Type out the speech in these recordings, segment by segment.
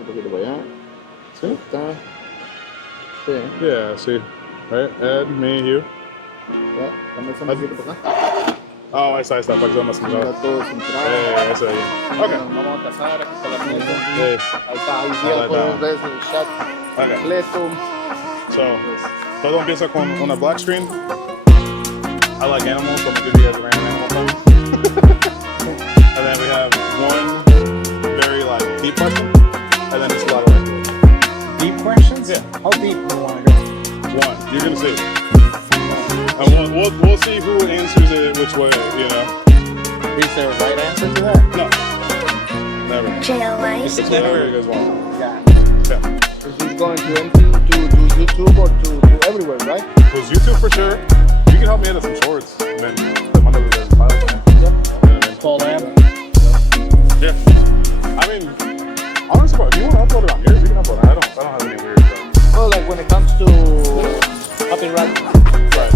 Un poquito para allá. Sí. Está. Sí. Yeah, see. Right? Ed, me, you. Ya, dame ese un poquito para acá. Oh, ahí está, para que sea más Está centrado. todo centrado. Eso ahí. Ok. Nos vamos a casar aquí con la mesa. Sí. Ahí está, ahí Ahí ya está. puedes ver el shot Okay. completo. So, Pues, todo empieza con una black screen. I like animals, so I'm gonna give you guys random animal things. And then we have one very like deep question, and then just a lot of like Deep questions? Yeah. How deep do you want to go? one. You're gonna see. And we'll see who answers it which way, you know. Is there a right answer to that? No. Never. JOI. It's never you guys want. Yeah. Yeah. is it going to MP to YouTube or to everywhere, right? It was YouTube for sure. You can help me edit some shorts. I mean, the one that we guys pilot, man. Yep. You know what I mean? Paul M. Yeah. I mean, honestly, if you want to upload it on yours, you can upload it. I don't have any weird stuff. Well, like when it comes to copyright, Right.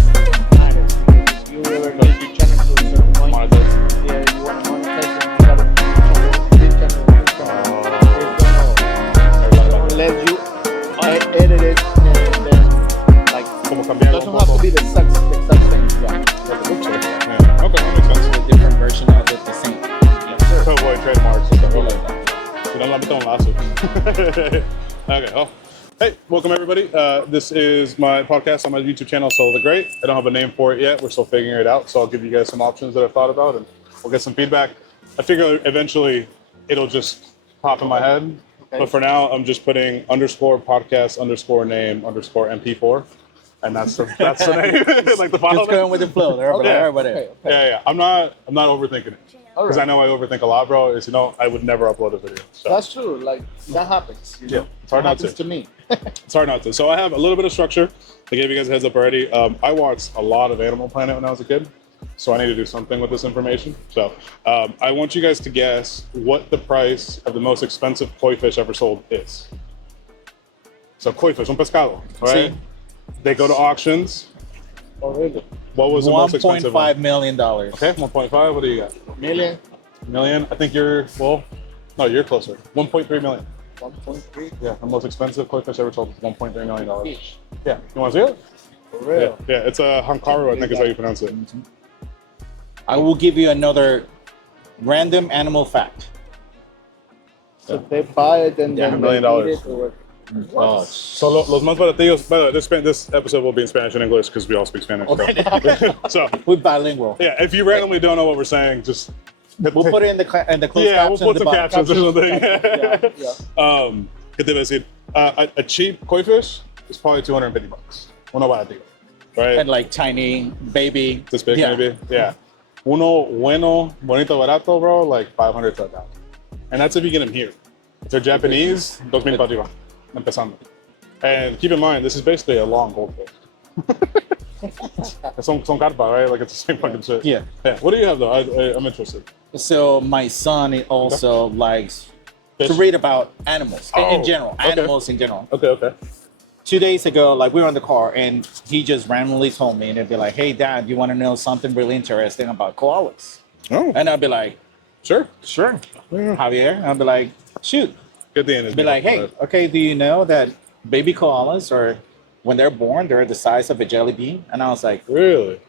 matters. If you ever take your channel to a certain point, Monetize. yeah, you want to monetize it, you got to this channel, it's gonna let you edit it and then, like, Como it cambiarlo doesn't un have to poco. be the exact thing, yeah. Like a picture. Yeah. Okay, that makes sense. A different version of it, the same. To avoid trademarks and stuff Something like like that. that. You don't let me throw a lawsuit. Okay, well. Hey, welcome everybody. This is my podcast on my YouTube channel, Solo the Great. I don't have a name for it yet. We're still figuring it out. So I'll give you guys some options that I've thought about and we'll get some feedback. I figure eventually it'll just pop in my head. Okay. But for now, I'm just putting _podcast_name_MP4. And that's the name. Like the file. Just going with the flow. There, but Okay. everybody. Okay. Yeah. I'm not overthinking it. All Because I right. know I overthink a lot, bro. Is I would never upload a video. So That's true. Like that happens. You Yeah, know? it's hard That not happens to. me. it's hard not to. So I have a little bit of structure. I gave you guys a heads up already. I watched a lot of Animal Planet when I was a kid. So I need to do something with this information. So I want you guys to guess what the price of the most expensive koi fish ever sold is. So koi fish, un pescado, right? Sí. They go to auctions. Oh, really? What was the most expensive $1.5 one? million. Okay, 1.5. What do you got? Million, Million? I think you're, no, you're closer. 1.3 million. 1.3 Yeah, the most expensive koi fish ever sold is $1.3 million. fish. Yeah, you want to see it? For real. Yeah, it's a Hankaru, I think is how you pronounce it. I will give you another random animal fact. So they buy it and Yeah, then $1 million. they eat it or Oh, So los más baratillos, by the way, this episode will be in Spanish and English because we all speak Spanish. So, we're bilingual. yeah, if you randomly don't know what we're saying, just We'll put it in the closed yeah, we'll captions put some above. captions or something. yeah. ¿Qué te iba a decir? A cheap koi fish is probably $250. Uno baratillo, right? And like tiny baby. This big, yeah. maybe. Yeah. Uno bueno, bonito, barato, bro, like 500 to 1,000. And that's if you get them here. If they're Japanese, 2,000 para arriba. Empezando. And keep in mind, this is basically a long goldfish. Son carpa, right? Like it's the same fucking shit. Yeah. What do you have though? I'm interested. So my son also likes Fish? to read about animals Oh, in general. okay. Animals in general. Okay. 2 days ago, like we were in the car and he just randomly told me and it'd be like, "Hey dad, you want to know something really interesting about koalas?" Oh, And I'd be like, sure. Javier. I'd be like, shoot. Good thing. Be like, hey, okay, do you know that baby koalas are, when they're born, they're the size of a jelly bean? And I was like, Really?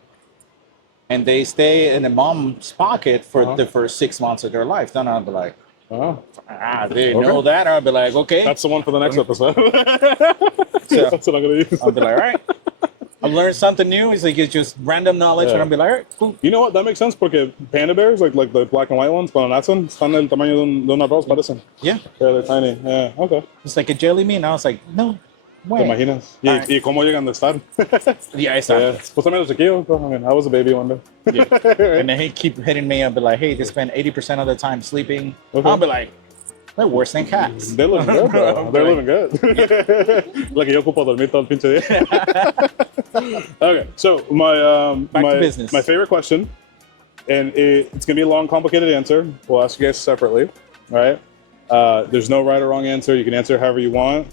and they stay in the mom's pocket for Uh-huh. the first 6 months of their life. Then I'd be like, Oh, they know that? I'd be like, okay. that's the one for the next episode. So- That's what I'm gonna use. I'll be like, all right. I learned something new. It's like it's just random knowledge, Yeah. and I'll be like, all right, cool. You know what? That makes sense porque panda bears, like the black and white ones, cuando nacen, están del tamaño de un arroz, parecen. Yeah, Yeah, they're tiny. Yeah, okay. it's like a jelly bean. I was like, no ¿Te way. imaginas? Alright. ¿Y cómo llegan a estar? Yeah, it's Yeah. not. Pues también los chiquillos. I mean, I was a baby one day. Yeah. And then he keep hitting me. I'll be like, hey, they spend 80% of the time sleeping. Okay. I'll be like, they're worse than cats. They're living good, bro. They're living good. Like yo ocupo dormir todo el pinche día. Okay, so Back to business. my favorite question, and it's gonna be a long, complicated answer. We'll ask you guys separately, all right? There's no right or wrong answer. You can answer however you want,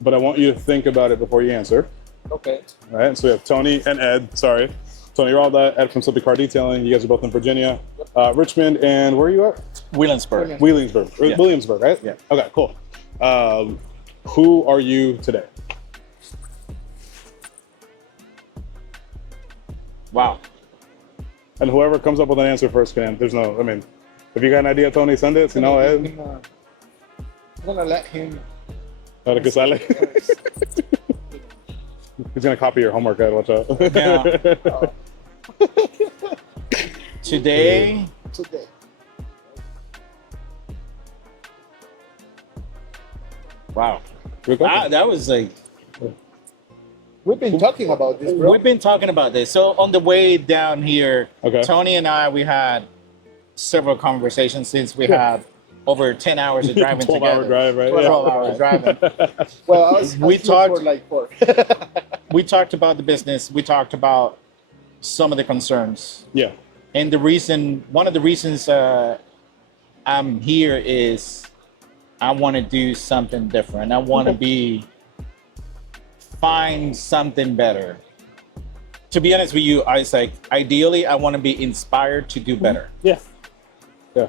but I want you to think about it before you answer. Okay. All right, so we have Tony and Ed. Sorry, Tony Ralda, Ed from Slippy Car Detailing. You guys are both in Virginia, Richmond, and where are you at? Williamsburg. Williamsburg. Yeah. Williamsburg, right? Yeah. Okay, cool. Who are you today? Wow. And whoever comes up with an answer first can. There's no. I mean, if you got an idea, Tony, send it. You know, I'm gonna let him. Ahora que sale. He's gonna copy your homework, Ed. Watch out. Yeah. Today, Today. wow. Good question. That was like, We've been talking about this, bro. we've been talking about this. So on the way down here, Okay. Tony and I, we had several conversations since we had over 10 hours of driving 12-hour together. drive, right? 12 hours driving. Well, I was We here talked- for like 4. We talked about the business. We talked about some of the concerns. Yeah. And one of the reasons I'm here is I want to do something different. I want to find something better. To be honest with you, I was like, ideally, I want to be inspired to do better. Yeah. Yeah.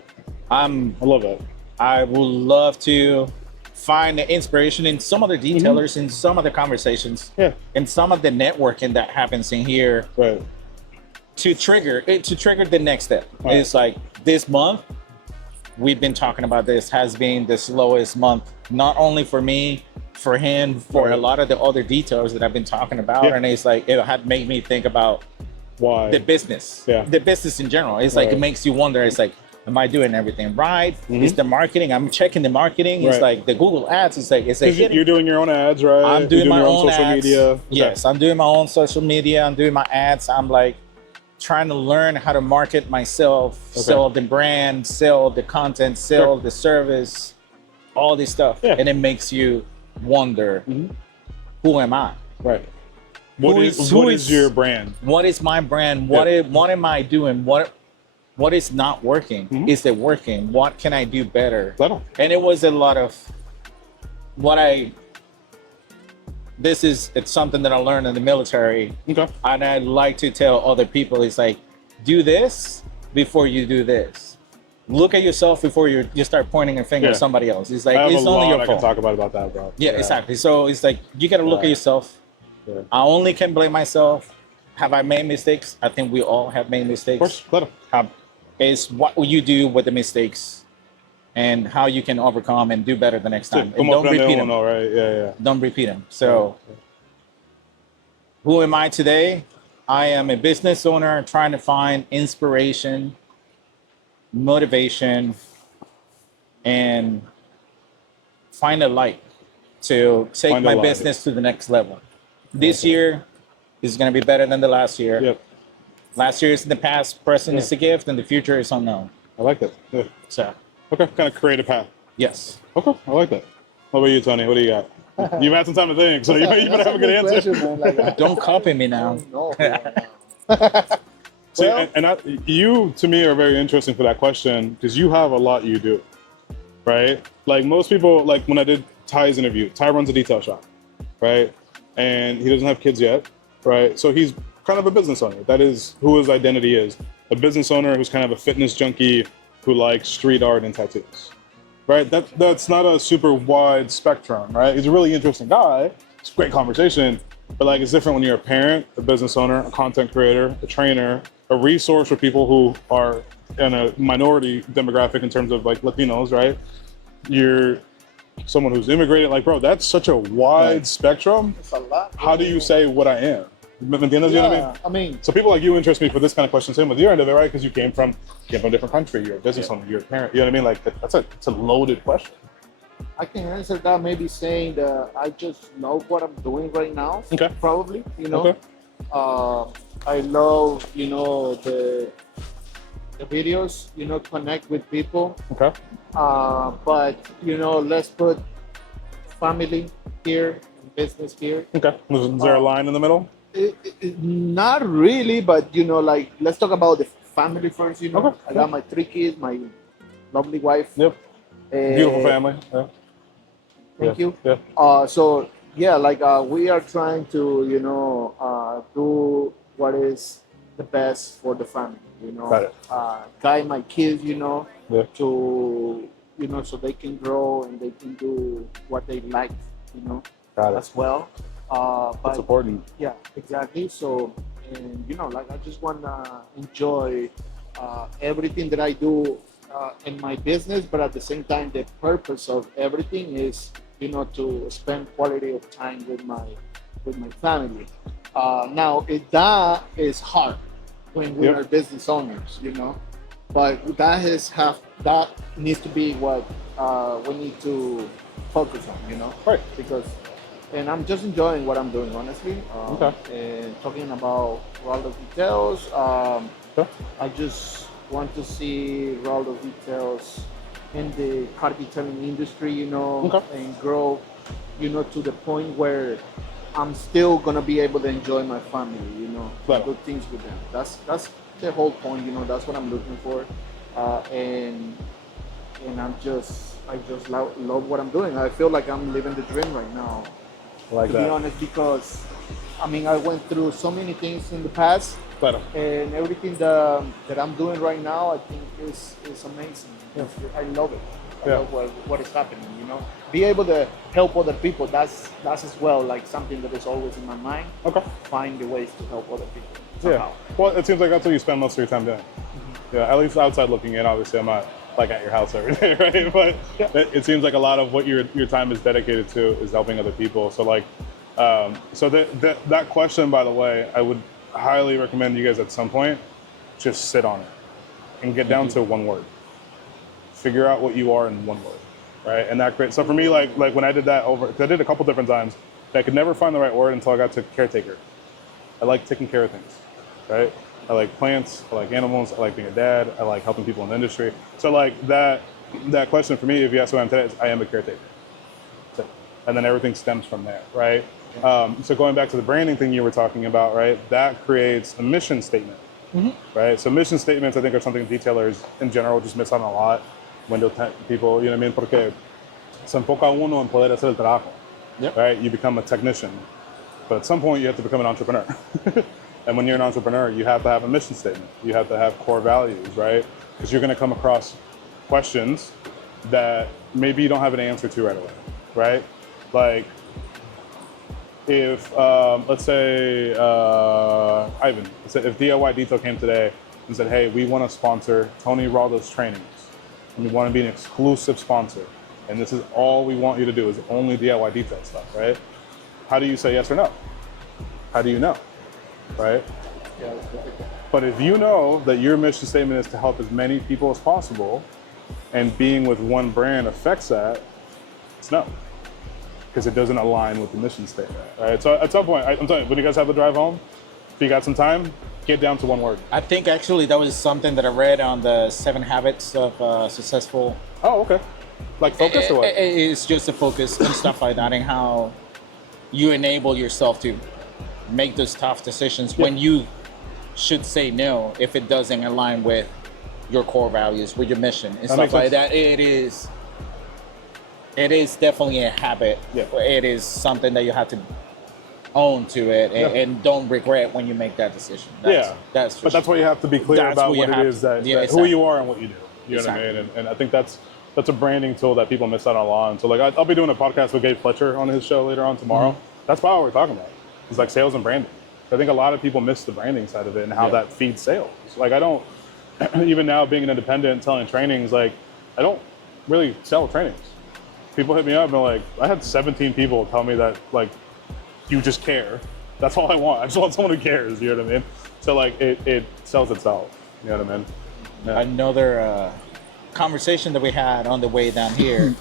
I love that. I would love to find the inspiration in some other detailers, in some of the conversations, Yeah. and some of the networking that happens in here Right. to trigger the next step. Right. It's like this month, we've been talking about this, has been the slowest month, not only for me, for him, for Right. a lot of the other details that I've been talking about. Yeah. And it's like, it had made me think about Why? the business, Yeah. the business in general. It's like, Right. it makes you wonder, it's like, am I doing everything right? Is the marketing, I'm checking the marketing. It's Right. like the Google ads, it's like Because you're doing your own ads, right? I'm doing You're my your own social ads. media. Okay. Yes, I'm doing my own social media. I'm doing my ads. I'm like trying to learn how to market myself, sell the brand, sell the content, sell the service, all this stuff. Yeah. And it makes you wonder, who am I? Right. Who What is- is your brand? What is my brand? What am I doing? What is not working? Is it working? What can I do better? Let 'em. And it was a lot of it's something that I learned in the military. Okay. And I like to tell other people, it's like, do this before you do this. Look at yourself before you start pointing a finger Yeah. at somebody else. It's like, I have it's a only lot your I can fault. talk about that, bro. Yeah, exactly. So it's like, you got to look at yourself. Yeah. I only can blame myself. Have I made mistakes? I think we all have made mistakes. Of course, let 'em. Is what will you do with the mistakes and how you can overcome and do better the next time. And Come don't up repeat them. them. Right? Yeah. Don't repeat them. So, who am I today? I am a business owner trying to find inspiration, motivation, and find a light to take Find a my light. business to the next level. This year is going to be better than the last year. Yep. Last year is in the past, present is the gift, and the future is unknown. I like that. Yeah. So, Okay. Kind of create a path. yes. Okay. I like that. What about you, Tony? What do you got? You've had some time to think, so you better have a good answer. Question, man. Like, Don't copy me now. No. See, Well- you to me are very interesting for that question because you have a lot you do, right? Like most people, like when I did Ty's interview, Ty runs a detail shop, right? And he doesn't have kids yet, right? So he's kind of a business owner. That is who his identity is. A business owner who's kind of a fitness junkie who likes street art and tattoos, right? That's not a super wide spectrum, right? He's a really interesting guy. It's a great conversation, but like it's different when you're a parent, a business owner, a content creator, a trainer, a resource for people who are in a minority demographic in terms of like Latinos, right? You're someone who's immigrated, like bro, that's such a wide spectrum. It's a lot. How do you say what I am? ¿Me entiendes? You know what I mean? I mean, So people like you interest me for this kind of question. Same with your end of it, right? Because you came from a different country. You're a business owner. You're a parent. You know what I mean? Like it's a loaded question. I can answer that maybe saying that I just know what I'm doing right now. Okay. Probably, you know. Okay. I love, you know, the videos, you know, connect with people. Okay. But you know, let's put family here, business here. Okay. Is there a line in the middle? Not really, but you know, like let's talk about the family first. You know, Okay. I got my 3 kids, my lovely wife. Yep. Beautiful family. Yeah. Thank you. Yeah. So yeah, like we are trying to, you know, do what is the best for the family. You know, Got it. guide my kids, you know, Yeah. to, you so they can grow and they can do what they like, Got it. as well. That's But important. yeah, exactly. So, and like I just want to enjoy everything that I do in my business, but at the same time, the purpose of everything is, to spend quality of time with my family. Now, that is hard when we Yep. are business owners, but that needs to be what we need to focus on, Right. because and I'm just enjoying what I'm doing, honestly. Okay. And talking about all the details, Sure. I just want to see all the details in the car detailing industry, Okay. and grow, to the point where I'm still gonna be able to enjoy my family, Claro. good things with them. That's the whole point, that's what I'm looking for, and I just love what I'm doing. I feel like I'm living the dream right now, Like to be that. honest, because I went through so many things in the past, Claro. and everything that I'm doing right now, I think is amazing. I love it. I Yeah. love what is happening. Be able to help other people. That's as well like something that is always in my mind. Okay. Find the ways to help other people Yeah. somehow. Well, it seems like that's what you spend most of your time doing. Yeah. At least outside looking in. Obviously, I'm not like at your house every day, right? But it seems like a lot of what your time is dedicated to is helping other people. So like, so that question, by the way, I would highly recommend you guys at some point just sit on it and get down to one word. Figure out what you are in one word, right? And that creates. So for me, like when I did that cause I did a couple different times, I could never find the right word until I got to caretaker. I like taking care of things, right? I like plants, I like animals, I like being a dad, I like helping people in the industry. So like that question for me, if you ask who I am today, is I am a caretaker. So, and then everything stems from there, right? So going back to the branding thing you were talking about, right? That creates a mission statement, right? So mission statements, I think, are something detailers in general just miss out on a lot when people, you know what I mean? Porque se enfoca uno en poder hacer el trabajo, Yep. right? You become a technician, but at some point you have to become an entrepreneur. And when you're an entrepreneur, you have to have a mission statement. You have to have core values, right? Because you're going to come across questions that maybe you don't have an answer to right away, right? Like if, let's say, Ivan, if DIY Detail came today and said, hey, we want to sponsor Tony Raldo's trainings, and we want to be an exclusive sponsor, and this is all we want you to do is only DIY Detail stuff, right? How do you say yes or no? How do you know? Right? Yeah. But if you know that your mission statement is to help as many people as possible, and being with one brand affects that, it's no, because it doesn't align with the mission statement. Right? So at some point, I'm telling you, when you guys have the drive home, if you got some time, get down to one word. I think actually that was something that I read on the 7 Habits of Successful. Oh, okay. Like focus or what? It's just a focus and stuff like that, and how you enable yourself to make those tough decisions when you should say no if it doesn't align with your core values, with your mission and stuff like that. It is definitely a habit. Yeah. It is something that you have to own to it and don't regret when you make that decision. That's why you have to be clear about what it is that who you are and what you do. You know what I mean? And I think that's a branding tool that people miss out on a lot. And so like I'll be doing a podcast with Gabe Fletcher on his show later on tomorrow. That's probably what we're talking about. It's like sales and branding. I think a lot of people miss the branding side of it and how that feeds sales. Like I don't, even now being an independent selling trainings, like I don't really sell trainings. People hit me up and they're like, I had 17 people tell me that like, you just care. That's all I want. I just want someone who cares, you know what I mean? So like it sells itself, you know what I mean? Yeah. Another conversation that we had on the way down here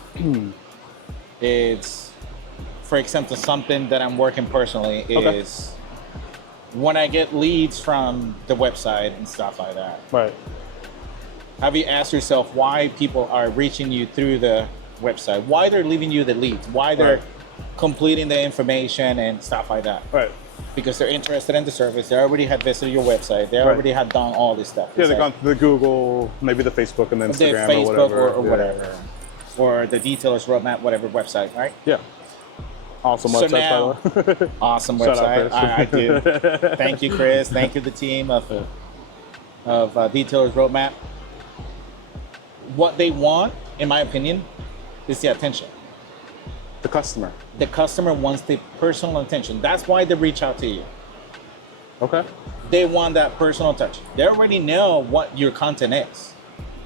is, for example, something that I'm working personally is when I get leads from the website and stuff like that. Right. Have you asked yourself why people are reaching you through the website? Why they're leaving you the leads? Why they're completing the information and stuff like that? Right. Because they're interested in the service. They already have visited your website. They already have done all this stuff. Yeah, they've gone to the Google, maybe the Facebook and the Instagram Facebook or whatever. or whatever. Or the Detailers Roadmap, whatever website, right? Yeah. Awesome So website, now, by the way. awesome Shout out, website. Chris. I do. Thank you, Chris. Thank you, the team of Detailers Roadmap. What they want in my opinion, is the attention. The customer. The customer wants the personal attention. That's why they reach out to you. Okay. They want that personal touch. They already know what your content is.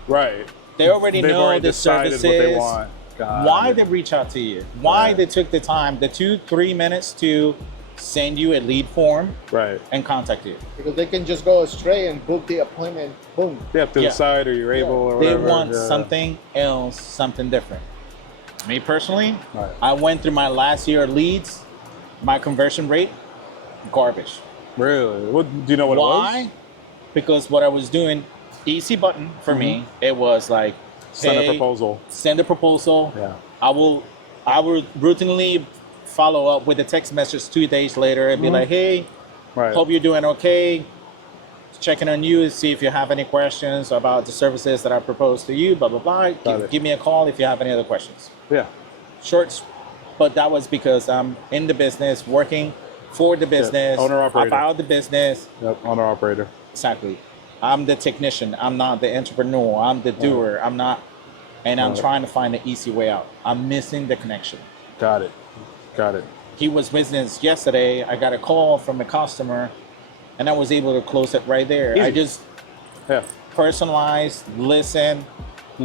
Right. They already They've know already the decided services. what they want. Got Why it. they reach out to you. Why Right. they took the time, the 2-3 minutes to send you a lead form Right. and contact you. Because they can just go straight and book the appointment. Boom. Yeah, through Yeah. the site or you're able or They whatever. want Yeah. something else, something different. Me personally, Right. I went through my last year of leads, my conversion rate, garbage. Really? What do you know what it Why? was? Because what I was doing, easy button for me, it was like, Send hey, a proposal. Send a proposal. Yeah. I will routinely follow up with a text message 2 days later and be like, hey, Right. hope you're doing okay. Checking on you to see if you have any questions about the services that I proposed to you, blah, blah, blah. Give me a call if you have any other questions. Yeah. Shorts, but that was because I'm in the business, working for the business, Owner operator. about the business. Yep. Owner operator. Exactly. I'm the technician. I'm not the entrepreneur. I'm the doer. I'm not, and I'm Right. trying to find an easy way out. I'm missing the connection. Got it. Got it. He was business yesterday. I got a call from a customer, and I was able to close it right there. Easy. I just Yeah. personalized, listen,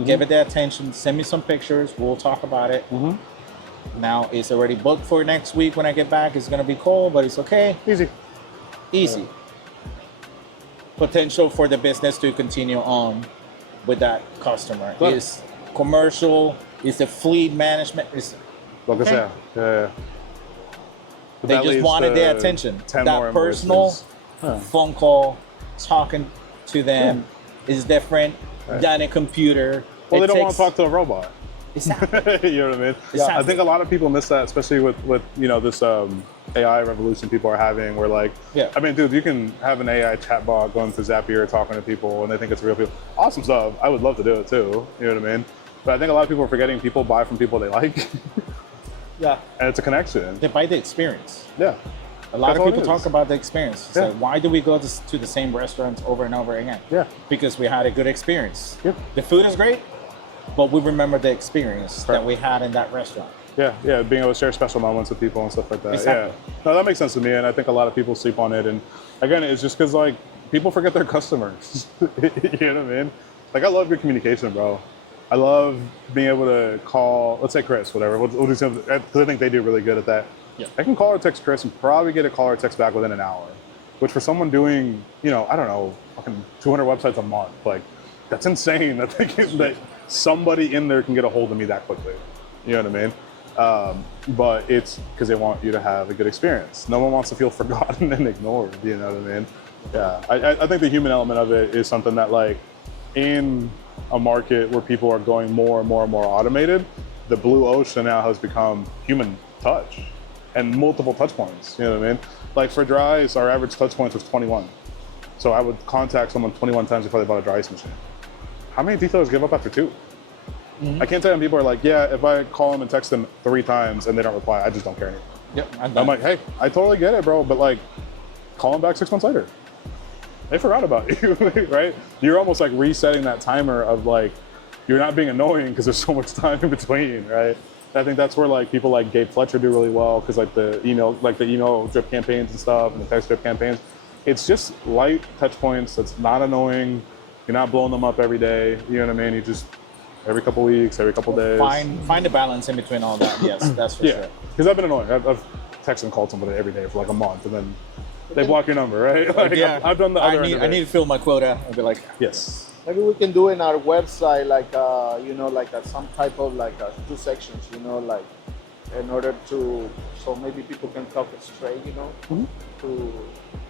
give it the attention, send me some pictures. We'll talk about it. Now it's already booked for next week. When I get back, it's gonna be cold, but it's okay. Easy. Easy. Potential for the business to continue on with that customer Good. is commercial. Is the fleet management? Is Like I said. Yeah. But they that just leads wanted to their attention. 10 That more personal invoices. Huh. phone call, talking to them is different than a computer. Well, It they don't want takes- to talk to a robot. Exactly. You know what I mean? Exactly. I think a lot of people miss that, especially with you know this AI revolution people are having. Where like, Yeah. I mean, dude, you can have an AI chatbot going through Zapier talking to people, and they think it's real people. Awesome stuff. I would love to do it too. You know what I mean? But I think a lot of people are forgetting people buy from people they like, Yeah. and it's a connection. They buy the experience. Yeah. A lot That's of all it people is. talk about the experience. It's Yeah. like, why do we go to the same restaurants over and over again? Yeah. Because we had a good experience. Yeah. The food is great, but we remember the experience that Correct. we had in that restaurant. Yeah, yeah, being able to share special moments with people and stuff like that. Exactly. Yeah, no, that makes sense to me, and I think a lot of people sleep on it. And again, it's just because like people forget their customers. You know what I mean? Like I love good communication, bro. I love being able to call, let's say Chris, whatever. We'll do something because I think they do really good at that. Yeah. I can call or text Chris and probably get a call or text back within an hour, which for someone doing, you know, I don't know, fucking 200 websites a month, like that's insane that they can, that somebody in there can get a hold of me that quickly. You know what I mean? But it's because they want you to have a good experience. No one wants to feel forgotten and ignored. You know what I mean? Yeah, I think the human element of it is something that, like, in a market where people are going more and more and more automated, the blue ocean now has become human touch and multiple touch points. You know what I mean? Like for dry ice, our average touch points was 21. So I would contact someone 21 times before they bought a dry ice machine. How many detailers give up after 2? I can't tell them. People are like, yeah, if I call them and text them 3 times and they don't reply, I just don't care anymore. Yep. I'm like, hey, I totally get it, bro, but like, call them back 6 months later. They forgot about you, right? You're almost like resetting that timer of like, you're not being annoying because there's so much time in between, right? I think that's where like people like Gabe Fletcher do really well because like the email drip campaigns and stuff and the text drip campaigns. It's just light touch points that's not annoying. You're not blowing them up every day. You know what I mean? You just every couple weeks, every couple days. Find the balance in between all that. Yes, that's for Yeah, sure. because I've been annoying. I've texted and called somebody every day for like a month, and then they block your number, right? Like, Yeah, I've done the other end of I it. need to fill my quota. I'll be like, Yes. Maybe we can do in our website like you know like some type of like 2 sections, you know, like in order to so maybe people can talk straight, you know, to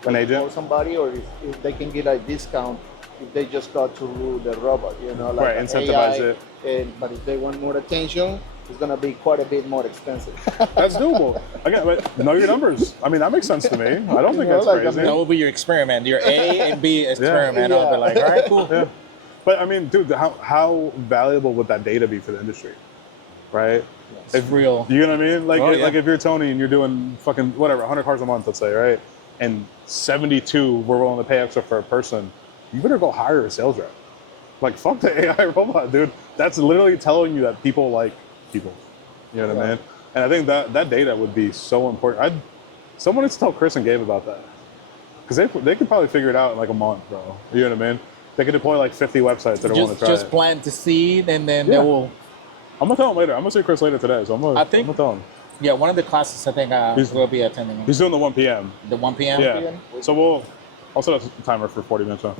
An like, agent? or somebody, or if they can get a discount if they just got to the robot, you know, like Right, an incentivize AI, it. but if they want more attention, it's gonna be quite a bit more expensive. That's doable. Again, but know your numbers. I mean, that makes sense to me. I don't think know, that's like, I crazy. mean- that will be your experiment. Your A and B experiment. I'll be Yeah. like, all right, cool. Yeah. But I mean, dude, how valuable would that data be for the industry, right? It's real. You know what I mean? Like, Oh, yeah. like if you're Tony and you're doing fucking whatever, 100 cars a month, let's say, right? And 72 were willing to pay extra for a person, you better go hire a sales rep. Like, fuck the AI robot, dude. that's literally telling you that people like people. You know what I Yeah. mean? And I think that data would be so important. Someone needs to tell Chris and Gabe about that. Because they could probably figure it out in like a month, bro. You know what I mean? They could deploy like 50 websites that want to try Just it. plant the seed, and then Yeah. they will. I'm gonna tell him later. I'm gonna see Chris later today, so I'm I think- gonna tell him. Yeah, one of the classes I think we'll be attending. He's doing the 1 p.m. The 1 p.m. Yeah. So I'll set a timer for 40 minutes. Huh?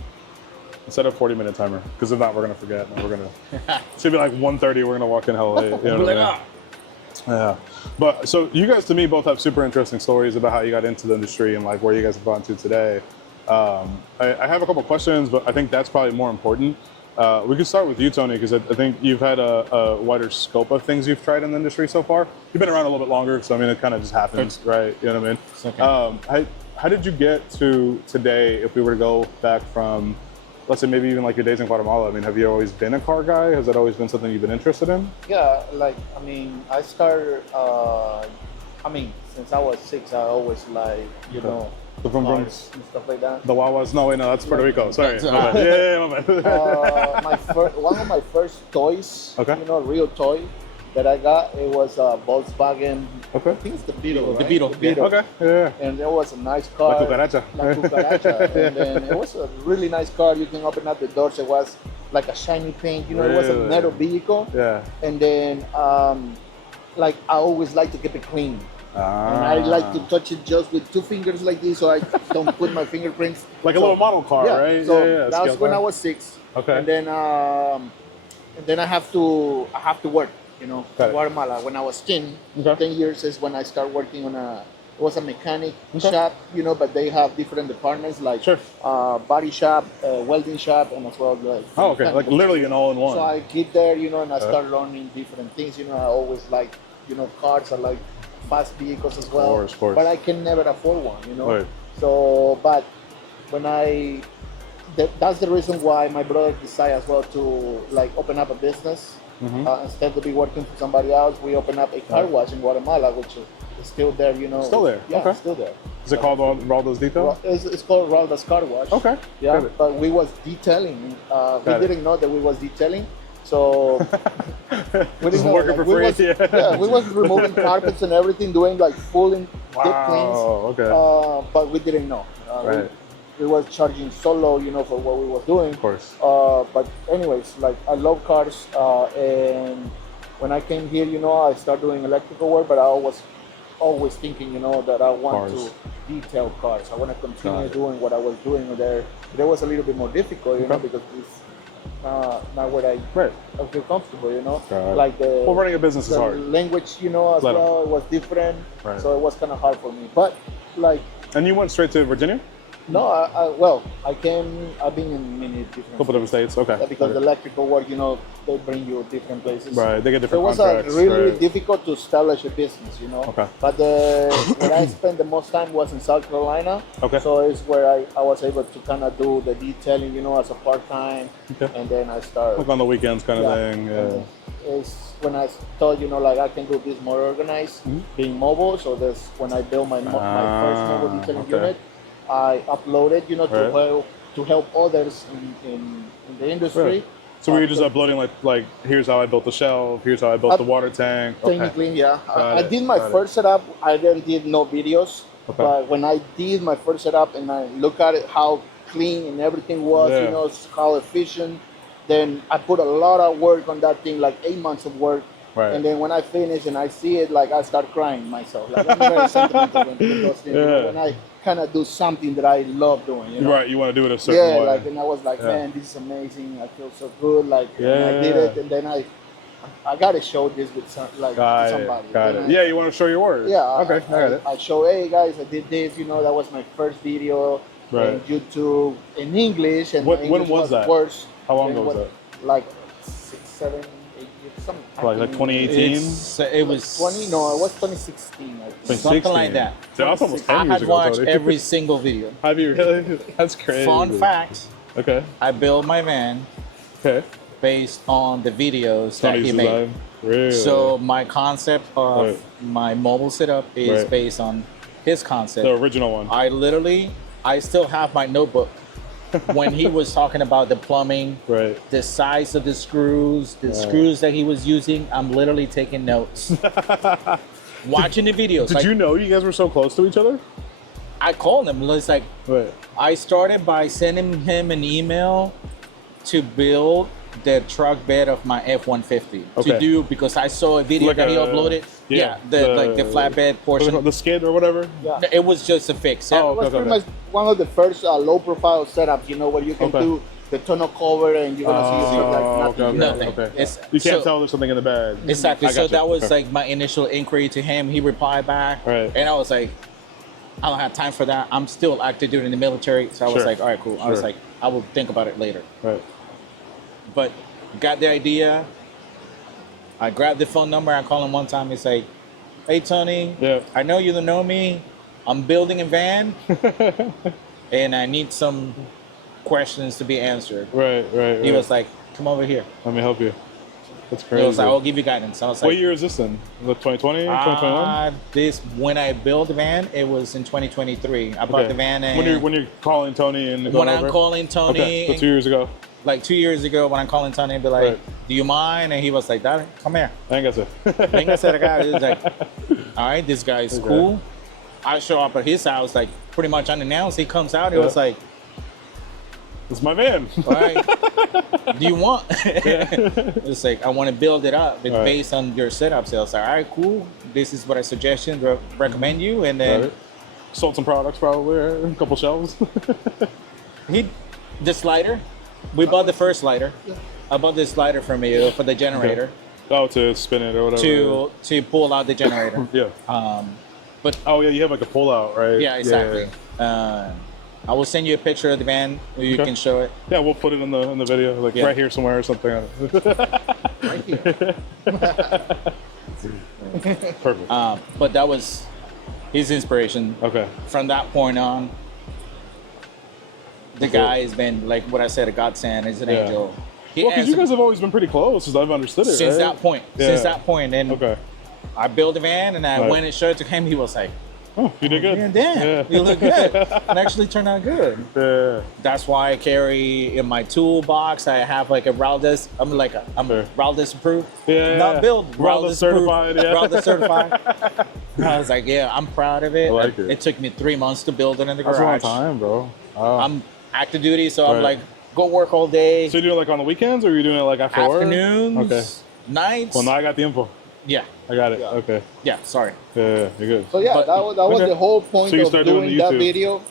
I'll set a 40-minute timer because if not, we're gonna forget. And we're gonna. It should be like 1:30. We're gonna walk in hella late. You know We'll be what I like, mean? "Ah." Yeah, but so you guys to me both have super interesting stories about how you got into the industry and like where you guys have gone to today. I have a couple questions, but I think that's probably more important. We could start with you, Tony, because I think you've had a wider scope of things you've tried in the industry so far. You've been around a little bit longer, so I mean it kind of just happens, right? You know what I mean? It's okay. How did you get to today? If we were to go back from, let's say maybe even like your days in Guatemala. I mean, have you always been a car guy? Has that always been something you've been interested in? Yeah, like I mean, I started. I mean, since I was 6, I always like The vroom vrooms. cars and stuff like that. The Wawas? No, wait, no, that's Puerto Rico. Sorry. That's- My bad. Yeah, my bad. One of my first toys, Okay. real toy that I got, it was a Volkswagen. Okay. I think it's the Beetle. The right? Beetle, yeah. Okay, yeah. And it was a nice car. La cucaracha. La cucaracha. And then it was a really nice car. You can open up the doors. It was like a shiny paint. It was a Really? metal vehicle. Yeah. And then, like, I always like to keep it clean. And I like to touch it just with 2 fingers like this, so I don't put my fingerprints. Like a little model car, Yeah. right? So yeah, that was scale when car. I was 6. Okay. And then I have to work. Got it. In Guatemala. When I was 10, Okay. 10 years is when I started working on it was a mechanic Okay. shop, but they have different departments like Sure. body shop, welding shop, and as well like. Oh, okay. Like literally an all-in-one. So I get there, and I started learning different things. I always like, cars. I like fast vehicles as well. Of course. But I can never afford one, Right. So, but when that's the reason why my brother decided as well to like open up a business. Instead of be working for somebody else, we opened up a car wash in Guatemala, which is still there, Still there? Yeah, Okay. still there. Is it called Raldo's Detail? It's called Ralda's Car Wash. Okay. Yeah, Got it. but we was detailing. We Got it. didn't know that we was detailing, so we Just didn't know. working for we free. was, Yeah. we was removing carpets and everything, doing like full in deep cleans. Wow. Okay. But we didn't know. Right. We was charging solo, for what we was doing. Of course. But anyways, like I love cars, and when I came here, I started doing electrical work, but I was always thinking, that I want Cars. to detail cars. I want to Got continue it. doing what I was doing there. There was a little bit more difficult, Okay. because it's not where I Right. feel comfortable, Got it. Like Well, running a business is the hard. language, as Let 'em. well, was different, Right. so it was kind of hard for me. But like, And you went straight to Virginia? no, I've been in many different Couple different states. Okay. yeah, because Okay. the electrical work, they bring you different places. Right. They get So it different was contracts. really right. difficult to establish a business, Okay. But where I spent the most time was in South Carolina. Okay. So it's where I was able to kind of do the detailing, as a part-time. Okay. And then I started. Like on the weekends kind of thing. and Yeah. It's when I thought, like I can do this more organized, being mobile. So that's when I built my first mobile detailing okay. unit. I uploaded, Right. to help others in the industry. Right. So were you just uploading like here's how I built the shelf, here's how I built the water tank. Okay. Technically, yeah. Got I it, did my got it. first setup. I then did no videos. Okay. But when I did my first setup and I look at it, how clean and everything was, Yeah. how efficient, then I put a lot of work on that thing, like 8 months of work. Right. And then when I finish and I see it, like I start crying myself. Like I'm very sentimental when those things. Yeah. When I kind of do something that I love doing. Right. You want to do it a certain Yeah, way. like, and I was like, Yeah. man, this is amazing. I feel so good. Like, and I did Yeah. it, and then I gotta show this with Got somebody. it. Got Then it. I- Yeah, you want to show your work. yeah. Okay. I got it. I show, hey guys, I did this. That was my first video Right. on YouTube in English. And When- my when English was that? Worse. How long And ago was what- that? Like 6, 7, 8 years. Something. Like 2018. It was 20. No, it was 2016. I think. something like that. So that's almost 10 I years had ago. watched Tony. every single video. Have you really? That's crazy. Fun fact: Okay. I built my van Okay. based on the videos that Tony's he made. design. Really? So my concept of Right. my mobile setup is Right. based on his concept. the original one. I still have my notebook when he was talking about the plumbing, Right. the size of the screws, the screws that he was using, I'm literally taking notes. Watching the videos. Did you know you guys were so close to each other? I called him. It's like, Right. I started by sending him an email to build the truck bed of my F-150 Okay. to do, because I saw a video Like that he a- uploaded. yeah, the flatbed portion. The skid or whatever. Yeah. It was just a fix. Oh, It was okay, pretty okay. much one of the first low-profile setups, you know, where you can Okay. do the tonneau cover and you're gonna see stuff like nothing. okay, Nothing. okay. It's- You can't so- tell there's something in the bag. Exactly. I So gotcha. that was Okay. like my initial inquiry to him. He replied back, Right. and I was like, I don't have time for that. I'm still active duty in the military, so I was Sure. like, all right, cool. I was Sure. like, I will think about it later. Right. But got the idea. I grabbed the phone number. I called him one time. He's like, hey, Tony, Yeah. I know you don't know me. I'm building a van, and I need some questions to be answered. Right. Right. He right. was like, come over here. Let me help you. That's He crazy. was like, I'll give you guidance. I was like, What year is this then? Was it 2020? 2021? This when I built the van, it was in 2023. I bought the van and when you're calling Tony and when going I'm over? calling Tony, Okay, so 2 years ago. like 2 years ago, when I'm calling Tony and be like, Right. do you mind? And he was like, Daddy, come here. I ain't got to. Like I said, the guy was like, all right, this guy's Okay. cool. I show up at his house like pretty much unannounced. He comes out. He was like, It's my van. all right, do you want? It's like, I want to build it up. It's Right. based on your setup. So I was like, all right, cool. This is what I suggest you, recommend you. And then Right. Sold some products probably, right? A couple shelves. the slider, we bought the first slider. I bought this slider from you for the generator Oh, to spin it or whatever. to pull out the generator. Yeah. But Oh yeah, you have like a pull out, right? yeah, exactly. I will send you a picture of the van. You Okay. can show it. Yeah, we'll put it in the video, like Yeah. right here somewhere or something. Right here. Perfect. But that was his inspiration. Okay. From that point on, the Cool. guy has been, like what I said, a godsend. He's an Yeah. angel. He Well, because you answered- guys have always been pretty close, as I've understood it. since right? that point. Yeah. Since that point, and Okay. I built the van, and I Right. went and showed it to him. He was like, Oh, you did good. "Yeah, damn, Yeah. you look good." It actually turned out good. Yeah. That's why I carry in my toolbox. I have like a Raldis. I'm Sure. Raldis approved. Yeah, Not yeah. built. Raldis certified, yeah. Raldis certified. I was like, yeah, I'm proud of it. I like it. It took me 3 months to build it in the That's a long garage. time, bro. Wow. I'm active duty, so I'm Right. like, go work all day. So you do it like on the weekends, or are you doing it like after work? Afternoons, Okay. nights. Well, now I got the info. Yeah, I got it. Yeah. Okay. yeah. Sorry. Yeah, you're good. So yeah, But- that was Okay. the whole point So you of start doing doing the that YouTube. video,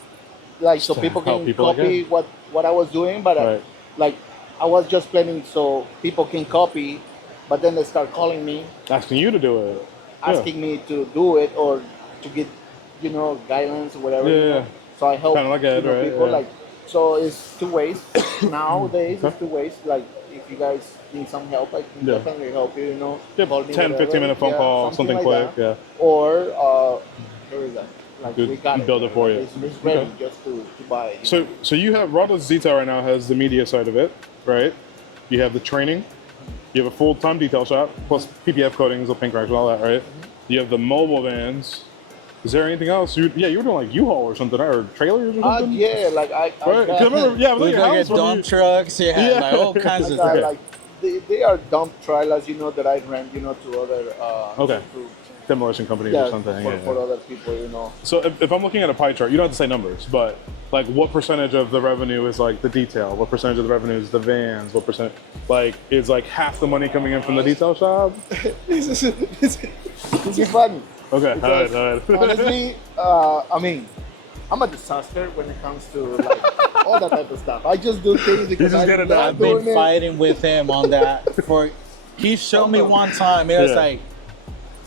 like so To people help can people like copy what I was doing. But Right. like I was just planning so people can copy, but then they start calling me, Asking you to do it. asking me to do it or to get guidance or whatever. Yeah, you know. yeah. So I help Kinda like Ed, right? people Yeah. like so it's two ways nowadays. It's two ways. Like if you guys need some help, I can Yeah. definitely help you. Yeah, Call me 10, whatever. 15-minute phone Yeah, call, something like quick. that. Yeah. Or where is that? Like Good- we got you build it for you. It's ready Okay. just to buy. So you have Raudo's Detail right now has the media side of it, right? You have the training. You have a full-time detail shop plus PPF coatings, the paint cracks, and all that, right? You have the mobile vans. Is there anything else? You were doing like U-Haul or something, or trailers or something. Yeah, like I Right? 'Cause I got, remember, yeah, I was Look at your like house a when dump you- trucks. Yeah, Yeah. like all kinds I of got, stuff. like they are dump trailers, that I rent, to other Okay. to- demolition companies yeah, or something. for yeah. other people. So if I'm looking at a pie chart, you don't have to say numbers, but like what percentage of the revenue is like the detail? What percentage of the revenue is the vans? What percent like is like half the money coming in from the detail shop? This is fun. Okay, all right, Because all right. honestly, I mean, I'm a disaster when it comes to like all that type of stuff. I just do things because just I get it love done. I've been doing it. fighting with him on that for. He showed me one time. It was Yeah. like,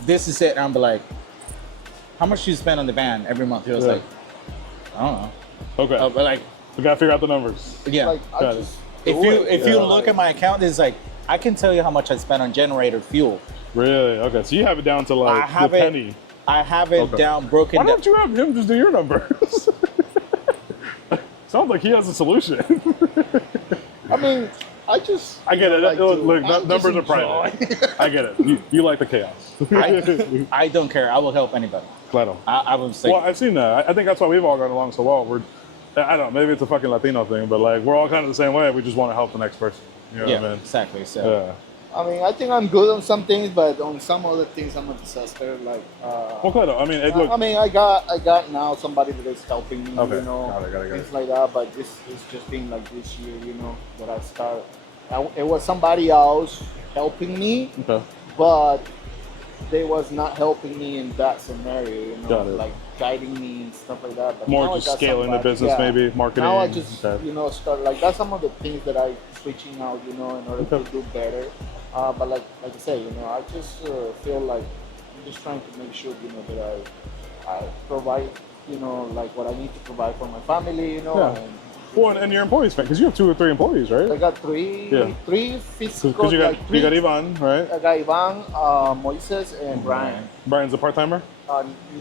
"This is it." And I'm like, "How much do you spend on the van every month?" He was Yeah. like, "I don't know." Okay, But like, we gotta figure out the numbers. yeah. Like I Got it. just if do you it, if you know, look like- at my account, it's like I can tell you how much I spent on generator fuel. Really? Okay, so you have it down to like I have the it- penny. I have it Okay. down broken. Why down. don't you have him just do your numbers? Sounds like he has a solution. I mean, I just I get it. like to- Look, I just numbers are enjoy. private. I get it. You like the chaos. I don't care. I will help anybody. Glad on. I was like, Well, I've seen that. I think that's why we've all gotten along so well. I don't know, maybe it's a fucking Latino thing, but like we're all kind of the same way. We just want to help the next person. You know Yeah, what I mean? exactly. So Yeah. I mean, I think I'm good on some things, but on some other things, I'm a disaster. Like, Okay, though. I mean, it look. I mean, I got now somebody that is helping me, Okay, you know, got it. things like that. But this it's just been like this year, you know, that I start. It was somebody else helping me, Okay. but they was not helping me in that scenario, you know, Got it. like guiding me and stuff like that. But More now I just got scaling the somebody- business, yeah. maybe marketing. Now I just Okay. you know start like that's some of the things that I switching out, you know, in order Okay. to do better. But like I say, you know, I just feel like I'm just trying to make sure, you know, that I provide, you know, like what I need to provide for my family, you know. Yeah. And, Well, and your employees, because you have 2 or 3 employees, I right? got three Yeah. physical, Because you got like three. you got Ivan, right? I got Ivan, Moises, and Brian. Brian's a part timer.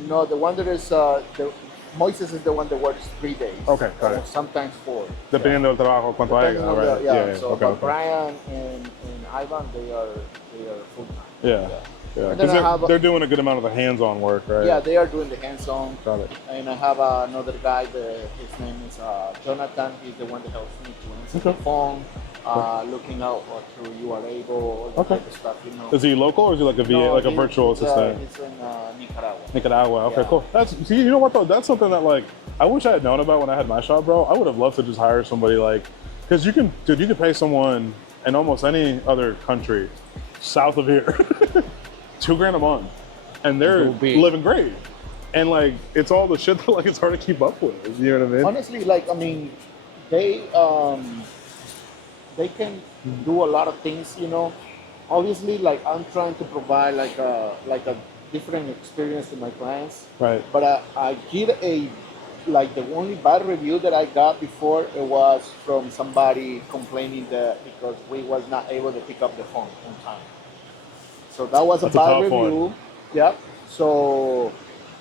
No, the one that is Moises is the one that works 3 days. Okay, got it. Sometimes 4. Dependiendo del trabajo, cuánto Depending haya, on right? yeah. So, okay, but okay. Brian and Ivan, they are full time. Yeah. Yeah, And then because I have they're doing a good amount of the hands-on work, right? Yeah, they are doing the hands-on. Got it. And I have another guy. His name is Jonathan. He's the one that helps me to answer the Okay. phone, looking out through you are able, all that Okay. type of stuff. You know. Is he local or is he like a VA, No, like a virtual he's, assistant? He's in Nicaragua. Nicaragua. Okay, Yeah. cool. See, you know what though? That's something that like I wish I had known about when I had my shop, bro. I would have loved to just hire somebody like, because you can pay someone in almost any other country south of here $2,000 a month, and they're living great. And like it's all the shit that like it's hard to keep up with. You know what I mean? Honestly, like I mean, they can do a lot of things. You know, obviously, like I'm trying to provide like a different experience to my clients. Right. But I give like the only bad review that I got before it was from somebody complaining that because we was not able to pick up the phone on time. So that was That's a a bad tough review. one. Yep. So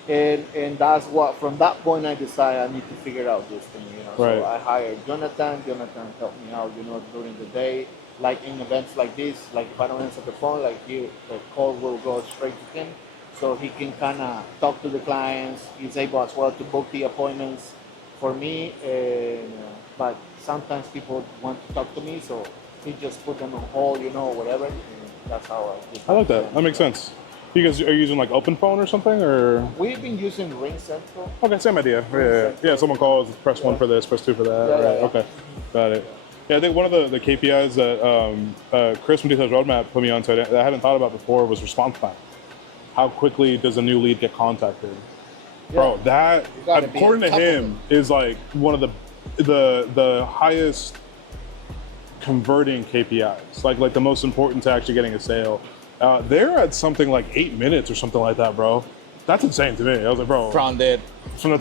and that's what from that point I decided I need to figure out this thing, you know. Right. So I hired Jonathan. Jonathan helped me out, you know, during the day. Like in events like this, like if I don't answer the phone, like the call will go straight to him. So he can kind of talk to the clients. He's able as well to book the appointments for me. But sometimes people want to talk to me, so he just put them on hold, you know, whatever. And that's how I get I like to that. them. That makes sense. You guys are you using like Open Phone or something, or We've been using Ring Central. okay, same idea. Yeah. Someone calls, press 1 for this, press 2 for that. Yeah, right. yeah. Okay, got it. Yeah, I think one of the KPIs that Chris from Details Roadmap put me on to that I haven't thought about before was response time. How quickly does a new lead get contacted? Bro, that gotta be according to on top of him is like one of the highest converting KPIs, like the most important to actually getting a sale. They're at something like 8 minutes or something like that, bro. That's insane to me. I was like, bro, from the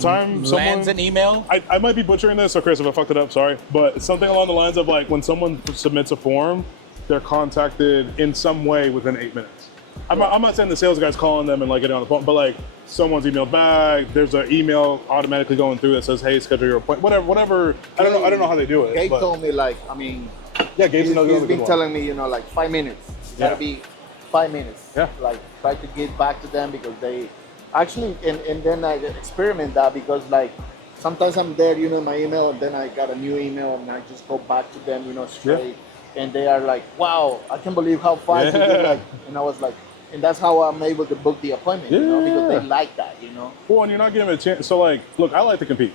time lands an email. I might be butchering this, so Chris, if I fucked it up, sorry. But something along the lines of like when someone submits a form, they're contacted in some way within 8 minutes. I'm not saying the sales guy's calling them and like getting on the phone, but like someone's emailed back. There's an email automatically going through that says, "Hey, schedule your appointment." Whatever. I don't know how they do it. Gabe but- told me like, I mean, yeah, Gabe's he's another been good one. telling me, you know, like 5 minutes. It's gotta Yeah. be 5 minutes. Yeah. Like try to get back to them because they actually and then I experiment that because like sometimes I'm there, you know, in my email and then I got a new email and I just go back to them, you know, straight. And they are like, wow, I can't believe how fast you Yeah. did like and I was like and that's how I'm able to book the appointment, you know, because Yeah. they like that, you know. Well, and you're not giving them a chance. So, like, look, I like to compete,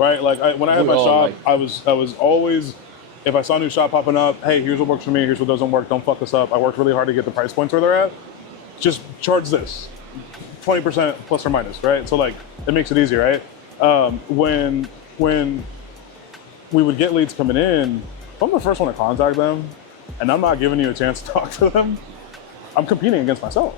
right? Like, when I had We my all shop, like- I was always, if I saw a new shop popping up, hey, here's what works for me, here's what doesn't work, don't fuck us up. I worked really hard to get the price points where they're at. Just charge this, 20% plus or minus, right? So, like, it makes it easier, right? When we would get leads coming in, if I'm the first one to contact them, and I'm not giving you a chance to talk to them, I'm competing against myself.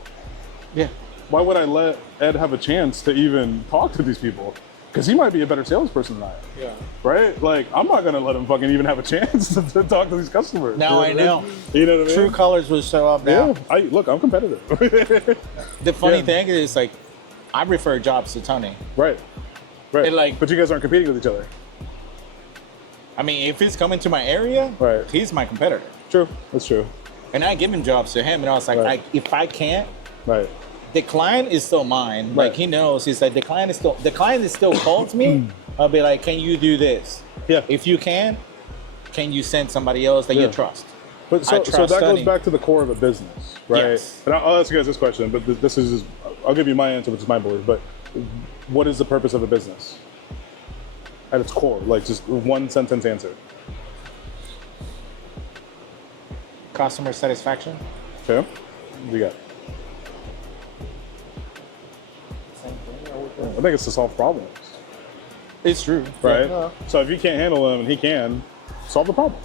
Yeah. Why would I let Ed have a chance to even talk to these people? Because he might be a better salesperson than I am. Yeah. Right? Like, I'm not going to let him fucking even have a chance to talk to these customers. Now I You know know. what I mean? You know what I mean? True colors will show up now. Yeah. Look, I'm competitive. The funny Yeah. thing is, like, I refer jobs to Tony. Right. Right. And, like- but you guys aren't competing with each other. I mean, if he's coming to my area, Right. he's my competitor. True. That's true. And I give him jobs to him, and I was like, Right. if I can't, Right. the client is still mine. Right. Like he knows, he's like the client is still calls me, I'll be like, can you do this? Yeah. If you can you send somebody else that Yeah. you trust? But so that goes Tony. back to the core of a business, right? Yes. And I'll ask you guys this question, but this is, I'll give you my answer, which is my belief. But what is the purpose of a business at its core? Like just one sentence answer. Customer satisfaction. Okay. What do you got? I think it's to solve problems, It's true. right? Yeah. So if you can't handle them and he can, solve the problem.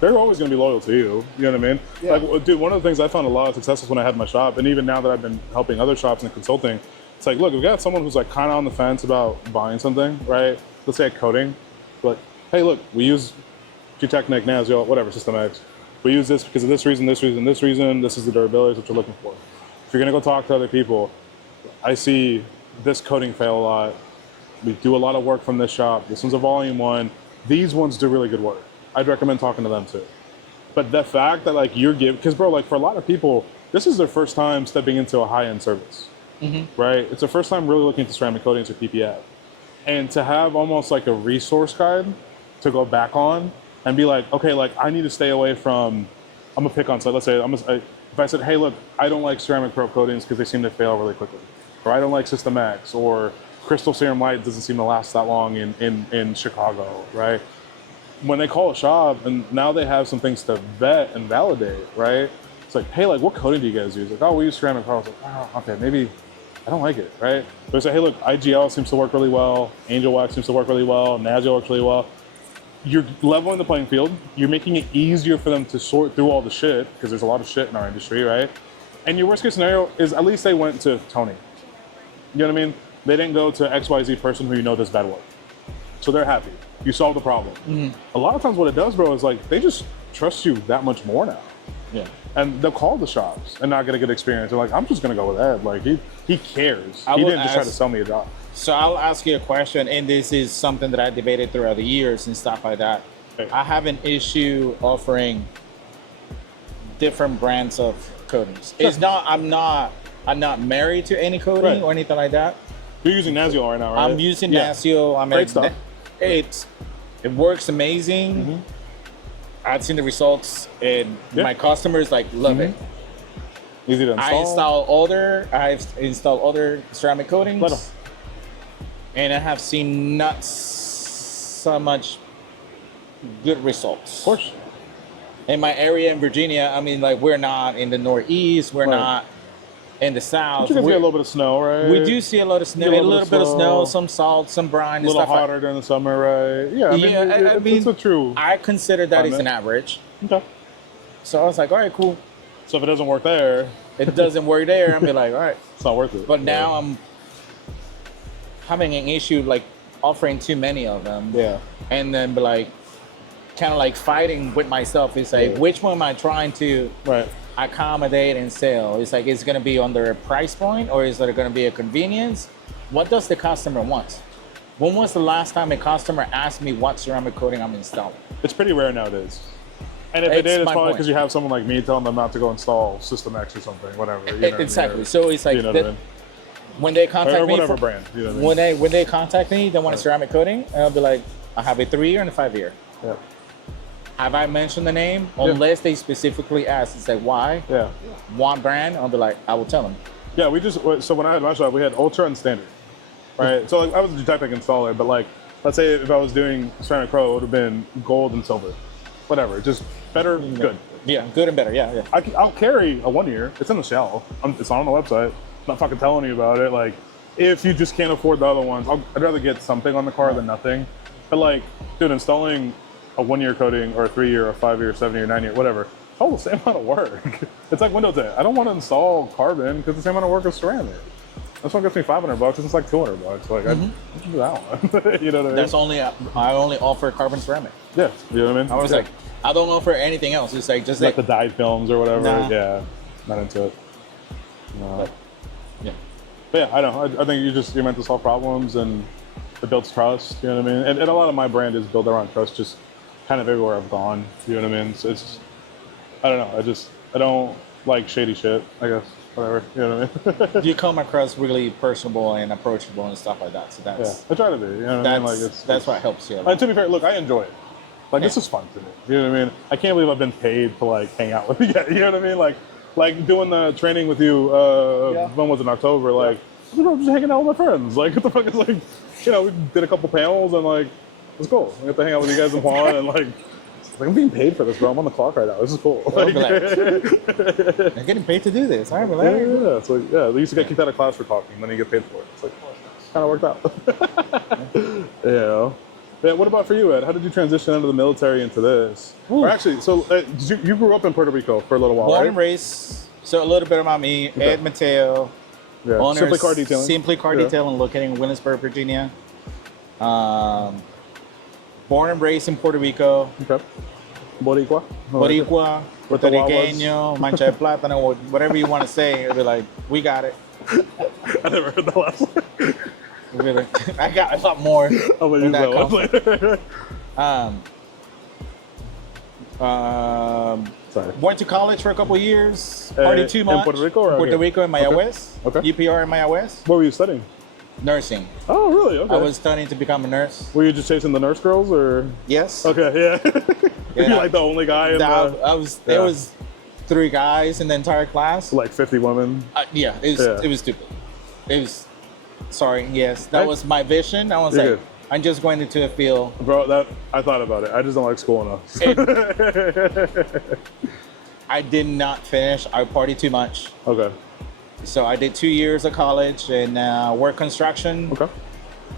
They're always going to be loyal to you. You know what I mean? Yeah. Like, dude, one of the things I found a lot of success was when I had my shop, and even now that I've been helping other shops and consulting, it's like, look, we got someone who's like kind of on the fence about buying something, right? Let's say a coating, but hey, look, we use G-Technic, Nasio, whatever, System X. We use this because of this reason, this reason, this reason. This is the durability that you're looking for. If you're going to go talk to other people, I see this coating fail a lot. We do a lot of work from this shop. This one's a volume one. These ones do really good work. I'd recommend talking to them too. But the fact that like you're giving, because bro, like for a lot of people, this is their first time stepping into a high-end service, right? It's their first time really looking into ceramic coatings or PPF. And to have almost like a resource guide to go back on and be like, okay, like I need to stay away from, I'm gonna pick on, so let's say, if I said, hey, look, I don't like ceramic pro coatings because they seem to fail really quickly. Or I don't like System X, or Crystal Serum White doesn't seem to last that long in Chicago, right? When they call a shop and now they have some things to vet and validate, right? It's like, hey, like what coating do you guys use? Like, oh, we use ceramic pro. I was like, oh, okay, maybe I don't like it, right? But they say, hey, look, IGL seems to work really well. Angel Wax seems to work really well. Nasio works really well. You're leveling the playing field. You're making it easier for them to sort through all the shit, because there's a lot of shit in our industry, right? And your worst case scenario is at least they went to Tony. You know what I mean? They didn't go to XYZ person who you know does bad work. So they're happy. You solved the problem. A lot of times what it does, bro, is like they just trust you that much more now. Yeah. And they'll call the shops and not get a good experience. They're like, I'm just gonna go with Ed. Like he cares. I He will didn't just try to ask- sell me a job. So I'll ask you a question, and this is something that I debated throughout the years and stuff like that. Okay. I have an issue offering different brands of coatings. Sure. It's not. I'm not married to any coating Right. or anything like that. You're using Nasio right now, right? I'm using Yeah. Nasio. I mean, Great stuff. It works amazing. I've seen the results, and Yeah. my customers like love it. Easy to install. I've installed other ceramic coatings, Let 'em. and I have seen not so much good results. Of course. In my area in Virginia, I mean, like we're not in the Northeast, we're Right. not in the South. You guys get a We're- little bit of snow, right? we do see a lot of snow, Get a little bit of snow, some salt, some brine, A and little stuff like hotter during the summer, right? Yeah, I mean, Yeah, I mean, it's a true. I consider that as climate. an average. Okay. So I was like, all right, cool. So if it doesn't work there, It doesn't work there. I'm be like, all right. it's not worth it. But now I'm having an issue like offering too many of them. Yeah. And then be like, kind of like fighting with myself. It's like, Yeah. which one am I trying to Right. accommodate and sell? It's like, it's going to be under a price point, or is there going to be a convenience? What does the customer want? When was the last time a customer asked me what ceramic coating I'm installing? It's pretty rare nowadays. And if It's it did, it's my probably point. because you have someone like me telling them not to go install System X or something, whatever. You know what I mean? Exactly. Or- So it's like you know what that- I mean? when they contact Or me, whatever for- brand. You know what I mean? when they contact me, they want a ceramic coating, and I'll be like, I have a 3-year and a 5-year. Yeah. Have I mentioned the name? Unless they specifically ask, it's like, why? Yeah. One brand? I'll be like, I will tell them. Yeah, so when I had my shop, we had Ultra and Standard, right? So like, I was a G-Technic installer, but like, let's say if I was doing ceramic pro, it would have been gold and silver. Whatever, just better, good. Yeah, good and better. Yeah. I'll carry a 1 year. It's in the shelf. It's on the website. I'm not fucking telling you about it. Like, if you just can't afford the other ones, I'd rather get something on the car than nothing. But like, dude, installing a 1 year coating or a 3 year, or 5 year, 7 year, 9 year, whatever, it's all the same amount of work. It's like Windows 8. I don't want to install carbon because it's the same amount of work as ceramic. That's what gets me $500. It's like $200. Like, I do that one. You know what I mean? That's only, I only offer carbon ceramic. Yeah, you know what I mean? I was Yeah. like, I don't offer anything else. It's like, just like like, the dyed films or whatever. Nah. Yeah, not into it. No. yeah. But yeah, I know. I think you're meant to solve problems, and it builds trust. You know what I mean? And a lot of my brand is built around trust, just kind of everywhere I've gone. You know what I mean? So it's, I don't know. I don't like shady shit, I guess. whatever. You know what I mean? You come across really personable and approachable and stuff like that. So Yeah, that's I try to be. You know what I mean? Like that's what helps you. And to be fair, look, I enjoy it. Like this Yeah. is fun to me. You know what I mean? I can't believe I've been paid to like hang out with you guys. You know what I mean? Like doing the training with you. When was it? In October? Like, I'm just hanging out with my friends. Like, what the fuck is like? You know, we did a couple panels and like, it's cool. We get to hang out with you guys in Juan and like. I'm being paid for this, bro. I'm on the clock right now. This is cool. Like, I'm getting paid to do this. All right, yeah, relax. yeah. It's like, yeah, they used to get kicked out of class for talking, then you get paid for it. It's like, kind of worked out. Yeah. Yeah. What about for you, Ed? How did you transition out of the military into this? Or actually, so you grew up in Puerto Rico for a little while, Born right? and raised. So a little bit about me. Okay. Ed Mateo. Yeah. Owner Simply Car Detailing. Simply Car Yeah. Detailing, located in Williamsburg, Virginia. Born and raised in Puerto Rico. Okay. Boricua. Boricua, With the Wawas. Puertorriqueño, mancha de plátano, or whatever you want to say. It'll be like, we got it. I never heard the last one. It'll be like, I got a lot more. I'll where use that that one comes later. Sorry. Went to college for a couple years. Party too much. In Puerto Rico or out Puerto here? Rico in Mayagüez. Okay. UPR in Mayagüez. What were you studying? Nursing. Oh, really? Okay. I was studying to become a nurse. Were you just chasing the nurse girls, or? Yes. Okay, yeah. Yeah. You're like the only guy in There was 3 guys in the entire class. like 50 women. Yeah, it was stupid. It was. Sorry. Yes, that Right. was my vision. I was You're like, good. I'm just going into a field. Bro, that I thought about it. I just don't like school enough. I did not finish. I partied too much. Okay. So I did 2 years of college and work construction. Okay.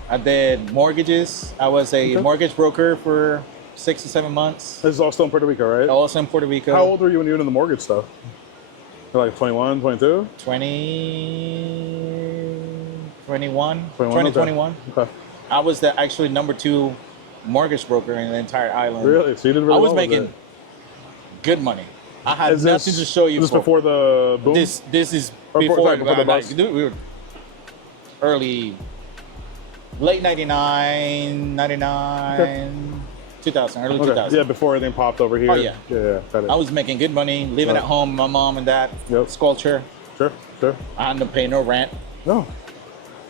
I did mortgages. I was a Okay. mortgage broker for 6 to 7 months. This is all still in Puerto Rico, right? Also in Puerto Rico. How old were you when you were in the mortgage stuff? You're like 21, 22? 21. 21, okay. 21. Okay. I was the actually number 2 mortgage broker in the entire island. Really? So you did really I was well with making it. good money. I had Is nothing to show you Is this for. before the boom? This is Or before, sorry, before the like, bust? we were late 99, 2000, early Okay. 2000. Yeah, before everything popped over here. Oh, yeah. Yeah, got it. I was making good money, living Right. at home with my mom and dad. Yep. Sculpture. Sure, sure. I had to pay no rent. No.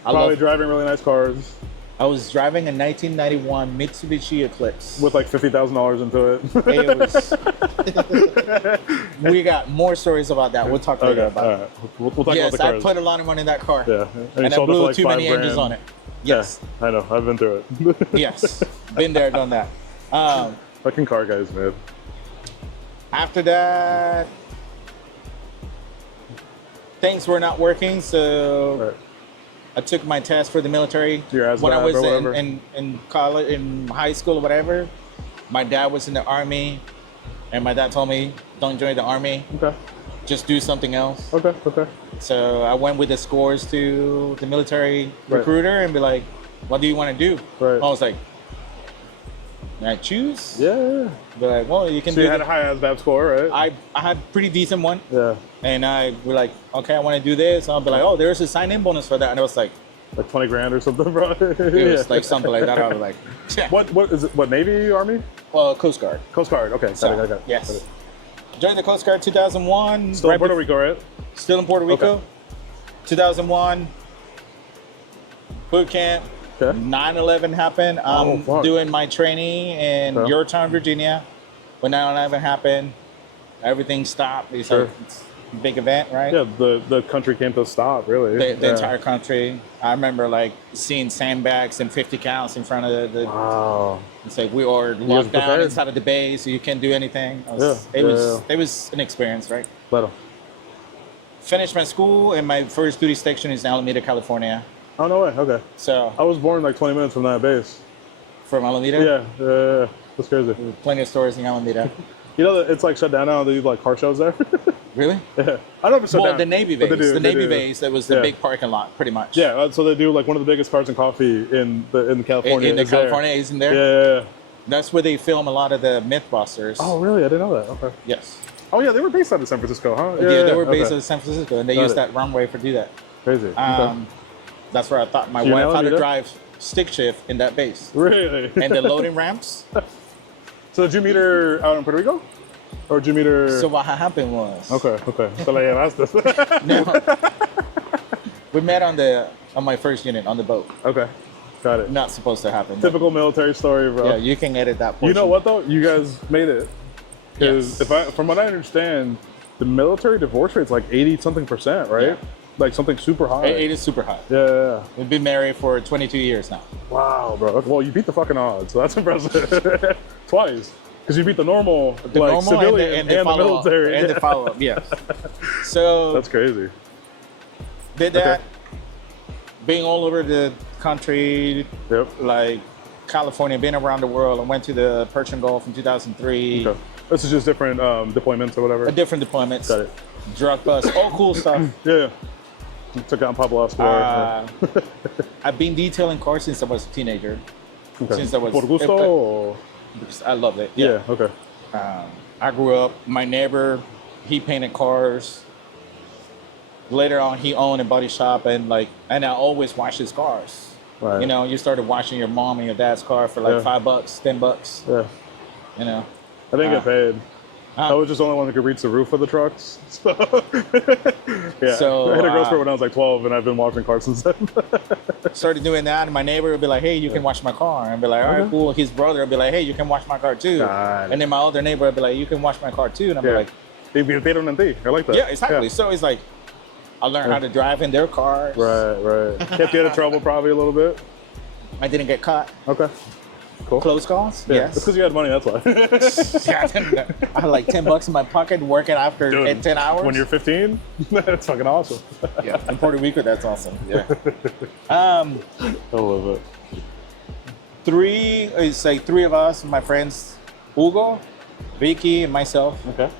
I Probably love. driving really nice cars I was driving a 1991 Mitsubishi Eclipse. with like $50,000 into it. It was- we got more stories about that. We'll talk later Okay, about all it. right. We'll talk Yes, about the I cars. put a lot of money in that car. Yeah. And you I sold it for blew like too $5 many engines grand. on it. Yes. Yeah, I know. I've been through it. Yes. Been there, done that. Fucking car guys, man. After that, things were not working, so Right. I took my test for the military Your ASVAB when I was or whatever. in college, in high school or whatever. My dad was in the army, and my dad told me, "Don't join the army. Okay. Just do something else." Okay. Okay. So I went with the scores to the military Right. recruiter and be like, "What do you want to do?" Right. I was like, "Can I choose?" Yeah. Be like, "Well, you can So do." you had a high ASVAB score, right? I had pretty decent one. Yeah. And I were like, okay, I want to do this. I'll be like, oh, there's a sign-in bonus for that. And I was like, Like 20 grand or something, bro. it was like something like that. I was like, yeah. What is it? What, Navy, Army? Well, Coast Guard. Coast Guard. Okay. Got So, it, got it. yes. Got it. Joined the Coast Guard 2001. Still in right Puerto bef- Rico, right? Still in Puerto Rico. Okay. 2001. Boot camp. Okay. 9/11 happened. Oh, I'm fuck. doing my training in Okay. Yorktown, Virginia. When 9/11 happened, everything stopped. It's Sure. like, it's a big event, right? Yeah, the country came to a stop, really. The Yeah. entire country. I remember like seeing sandbags and 50 counts in front of the Wow. it's like we are was locked down prepared. inside of the base, so you can't do anything. Yeah, It was an experience, right? Claro. Finished my school, and my first duty station is in Alameda, California. Oh, no way. Okay. So I was born like 20 minutes from that base. from Alameda, Yeah. That's crazy. plenty of stores in Alameda. You know that it's like shut down now. They do like car shows there. Really? Yeah. I don't know if it's shut Well, down. the Navy but base, they do, the they Navy do. base, that was the Yeah. big parking lot, pretty much. Yeah, so they do like one of the biggest cars and coffee in California. In the is there. California, isn't there? Yeah. That's where they film a lot of the MythBusters. Oh, really? I didn't know that. Okay. Yes. Oh, yeah, they were based out of San Francisco, huh? Yeah, they were based okay. in San Francisco, and they Got used it. that runway for do that. Crazy. Okay. That's where I taught my So you're in wife how to Alameda? drive stick shift in that base. Really? And the loading ramps. So did you meet her out in Puerto Rico? Or did you meet her? So what happened was, Okay. So like, yeah, that's this. no, we met on my first unit on the boat. Okay. Got it. Not supposed to happen. but- Typical military story, bro. Yeah, you can edit that portion. You know what though? You guys made it. Because Yes. from what I understand, the military divorce rate's like 80-something%, right? Yeah. Like something super high. It is super high. Yeah. We've been married for 22 years now. Wow, bro. Well, you beat the fucking odds, so that's impressive. Twice. Because you beat the normal, civilian and the military. And the follow-up, yeah. So That's crazy. did that, being all over the country, Yep. like California, been around the world. I went to the Persian Gulf in 2003. Okay. This is just different deployments or whatever. Different deployments. Got it. Drug bust, all cool stuff. Yeah. You took out Pablo Escobar. I've been detailing cars since I was a teenager. Okay. Since I was Por gusto? Or... because I loved it. Yeah. Okay. I grew up. My neighbor, he painted cars. Later on, he owned a body shop, and I always watched his cars. Right. You know, you started watching your mom and your dad's car for like Yeah. $5, $10. Yeah. You know, I didn't get paid. Huh. I was just the only one that could reach the roof of the trucks. So, yeah. So, I hit a growth spurt when I was like 12, and I've been washing cars since then. started doing that, and my neighbor would be like, "Hey, you can wash my car," and I'd be like, "All right, Okay. cool." His brother would be like, "Hey, you can wash my car too," Got it. and then my other neighbor would be like, "You can wash my car too," and I'd be Yeah. like, They don't en ti. I like that. "Yeah, exactly." So it's like, I learned how to drive in their cars. Right. Kept you out of trouble probably a little bit. I didn't get caught. Okay. Cool. Close calls? Yeah. Yes. It's because you had money, that's why. I had like $10 in my pocket working after Dude, 10 hours. When you're 15, that's fucking awesome. yeah, in Puerto Rico, that's awesome. Yeah. I love it. Three of us, my friends, Hugo, Vicky, and myself. Okay.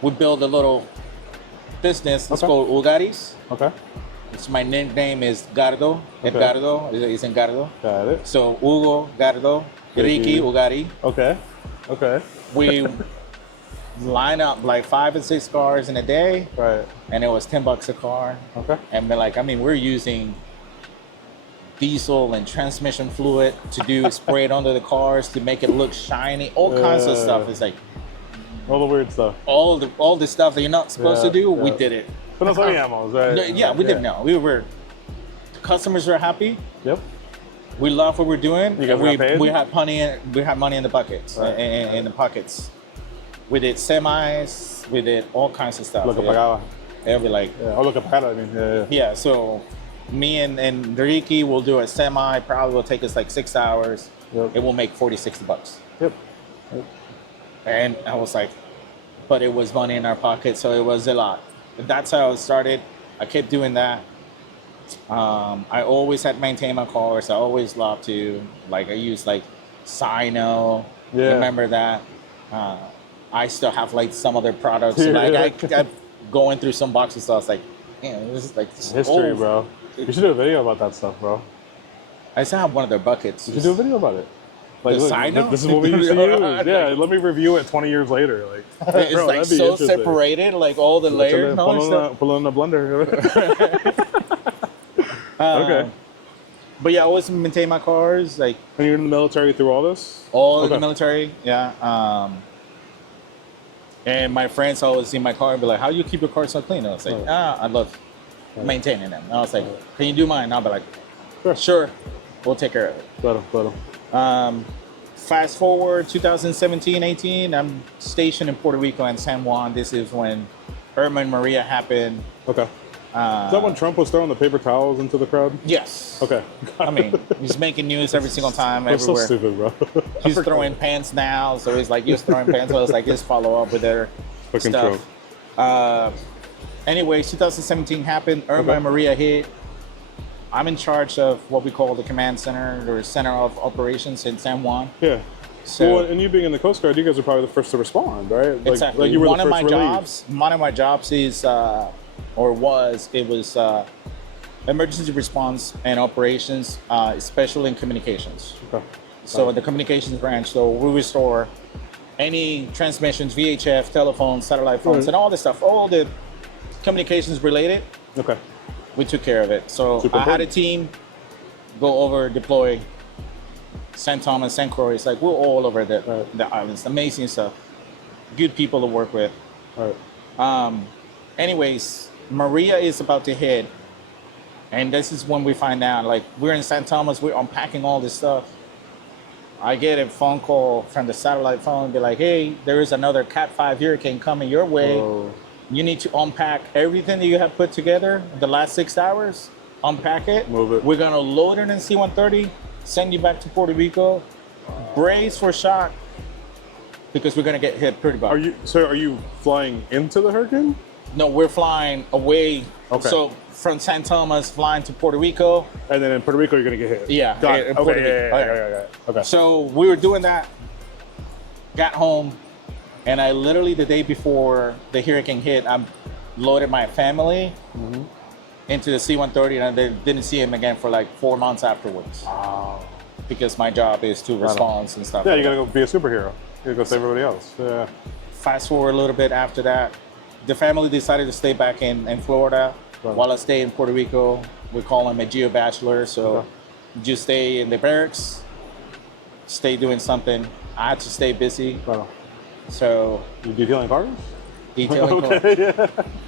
We built a little business. It's Okay. called Ugaris. Okay. It's my nickname is Gardo. Okay. Edgardo is in Gardo. Got it. So Hugo, Gardo, Vicky. Ricky, Ugari. Okay. We line up like 5 and 6 cars in a day, Right. and it was $10 a car. Okay. And we're using diesel and transmission fluid to do spray it under the cars to make it look shiny, all kinds of stuff. It's like All the weird stuff. all the stuff that you're not supposed to do. We Yeah. did it. But no sabíamos, right? Yeah, we didn't know. Customers were happy. Yep. We love what we're doing. You guys got paid? We had money in the buckets, Right. in the pockets. We did semis. We did all kinds of stuff. Lo que pagaba. Every like. Yeah. Oh, lo que pagaba, I mean. Yeah. Yeah, so me and Ricky will do a semi. Probably will take us like 6 hours. Yep. It will make $40-$60. Yep. And I was like, but it was money in our pocket, so it was a lot. But that's how it started. I kept doing that. I always had maintained my cars. I always loved to, I use Sino. Yeah. Remember that? I still have some other products. Yeah. I'm going through some boxes, so I was like, this is this History, old. bro. You should do a video about that stuff, bro. I still have one of their buckets. You should do a video about it. The Sino? This is what we used to use. Yeah, let me review it 20 years later. It's bro, that'd be so interesting. separated, all the layers. and all that stuff. Pull it in the blender. Okay. But yeah, I always maintain my cars, And you're in the military through all this? all in Okay. the military. Yeah. And my friends always see my car and be like, "How do you keep your car so clean?" I was like, I love maintaining them. And I was like, "Can you do mine?" And I'll be like, "Sure, we'll take care of it." Claro. Fast forward 2017, 18, I'm stationed in Puerto Rico and San Juan. This is when Irma and Maria happened. Okay. Is that when Trump was throwing the paper towels into the crowd? Yes. Okay. I mean, he's making news every single time, That's so everywhere. stupid, bro. He's throwing pants now, so he's like, just throwing pants. So I was like, just follow up with their Fucking stuff. Anyways, 2017 happened. Irma and Maria hit. I'm in charge of what we call the command center or center of operations in San Juan. Yeah. So Well, and you being in the Coast Guard, you guys are probably the first to respond, right? exactly. you were one the of first my relief. jobs is emergency response and operations, especially in communications. Okay. So the communications branch, so we restore any transmissions, VHF, telephones, satellite phones, and all this stuff, all the communications related, Okay. we took care of it. So Super I had a important. team go over, deploy St. Thomas, St. Croix. We're all over the islands. Amazing stuff. good people to work with. All right. Anyways, Maria is about to hit, and this is when we find out. Like, we're in St. Thomas, we're unpacking all this stuff. I get a phone call from the satellite phone, be like, "Hey, there is another Cat 5 hurricane coming your way. Whoa. You need to unpack everything that you have put together the last 6 hours. Unpack it. Move it. We're gonna load it in C-130, send you back to Puerto Rico. Brace for shock, because we're gonna get hit pretty bad." Are you flying into the hurricane? No, we're flying away. Okay. So from St. Thomas, flying to Puerto Rico. And then in Puerto Rico, you're gonna get hit. Yeah, Got in it. Puerto Okay. Rico. Yeah. Okay. So we were doing that. Got home, and I literally the day before the hurricane hit, I loaded my family into the C-130, and I didn't see him again for like 4 months afterwards. Wow. Because my job is to respond and stuff. Yeah, like you gotta that. go be a superhero. You gotta go save everybody else. Yeah. Fast forward a little bit after that, the family decided to stay back in Florida Right. while I stay in Puerto Rico. We call him a geo bachelor, so Okay. just stay in the barracks, stay doing something. I had to stay busy, Wow. so You detailing cars? detailing cars. Okay.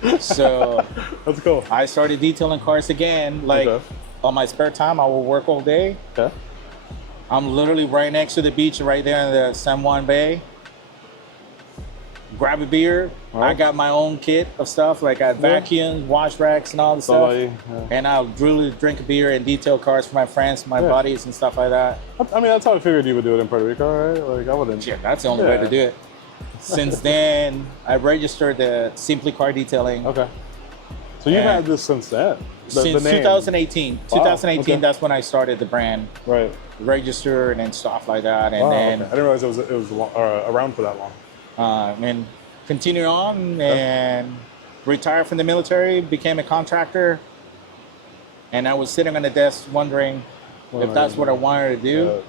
Yeah. So That's cool. I started detailing cars again. Like Okay. on my spare time, I will work all day. Okay. I'm literally right next to the beach, right there in the San Juan Bay. Grab a beer. Right. I got my own kit of stuff, like I vacuums, wash racks, and all the stuff. Somebody, yeah. And I'll really drink a beer and detail cars for my friends, my Yeah. buddies, and stuff like that. I mean, that's how I figured you would do it in Puerto Rico, right? Like, I wouldn't. Yeah, that's the only way Yeah. to do it. Since then, I registered the Simply Car Detailing. Okay. So you've And had this since then? Since the name. 2018. Wow, 2018, okay. that's when I started the brand, Right. registered and stuff like that. And Wow, then okay. I didn't realize it was around for that long. and continued on and retired from the military, became a contractor. And I was sitting on the desk wondering if that's what I wanted to do.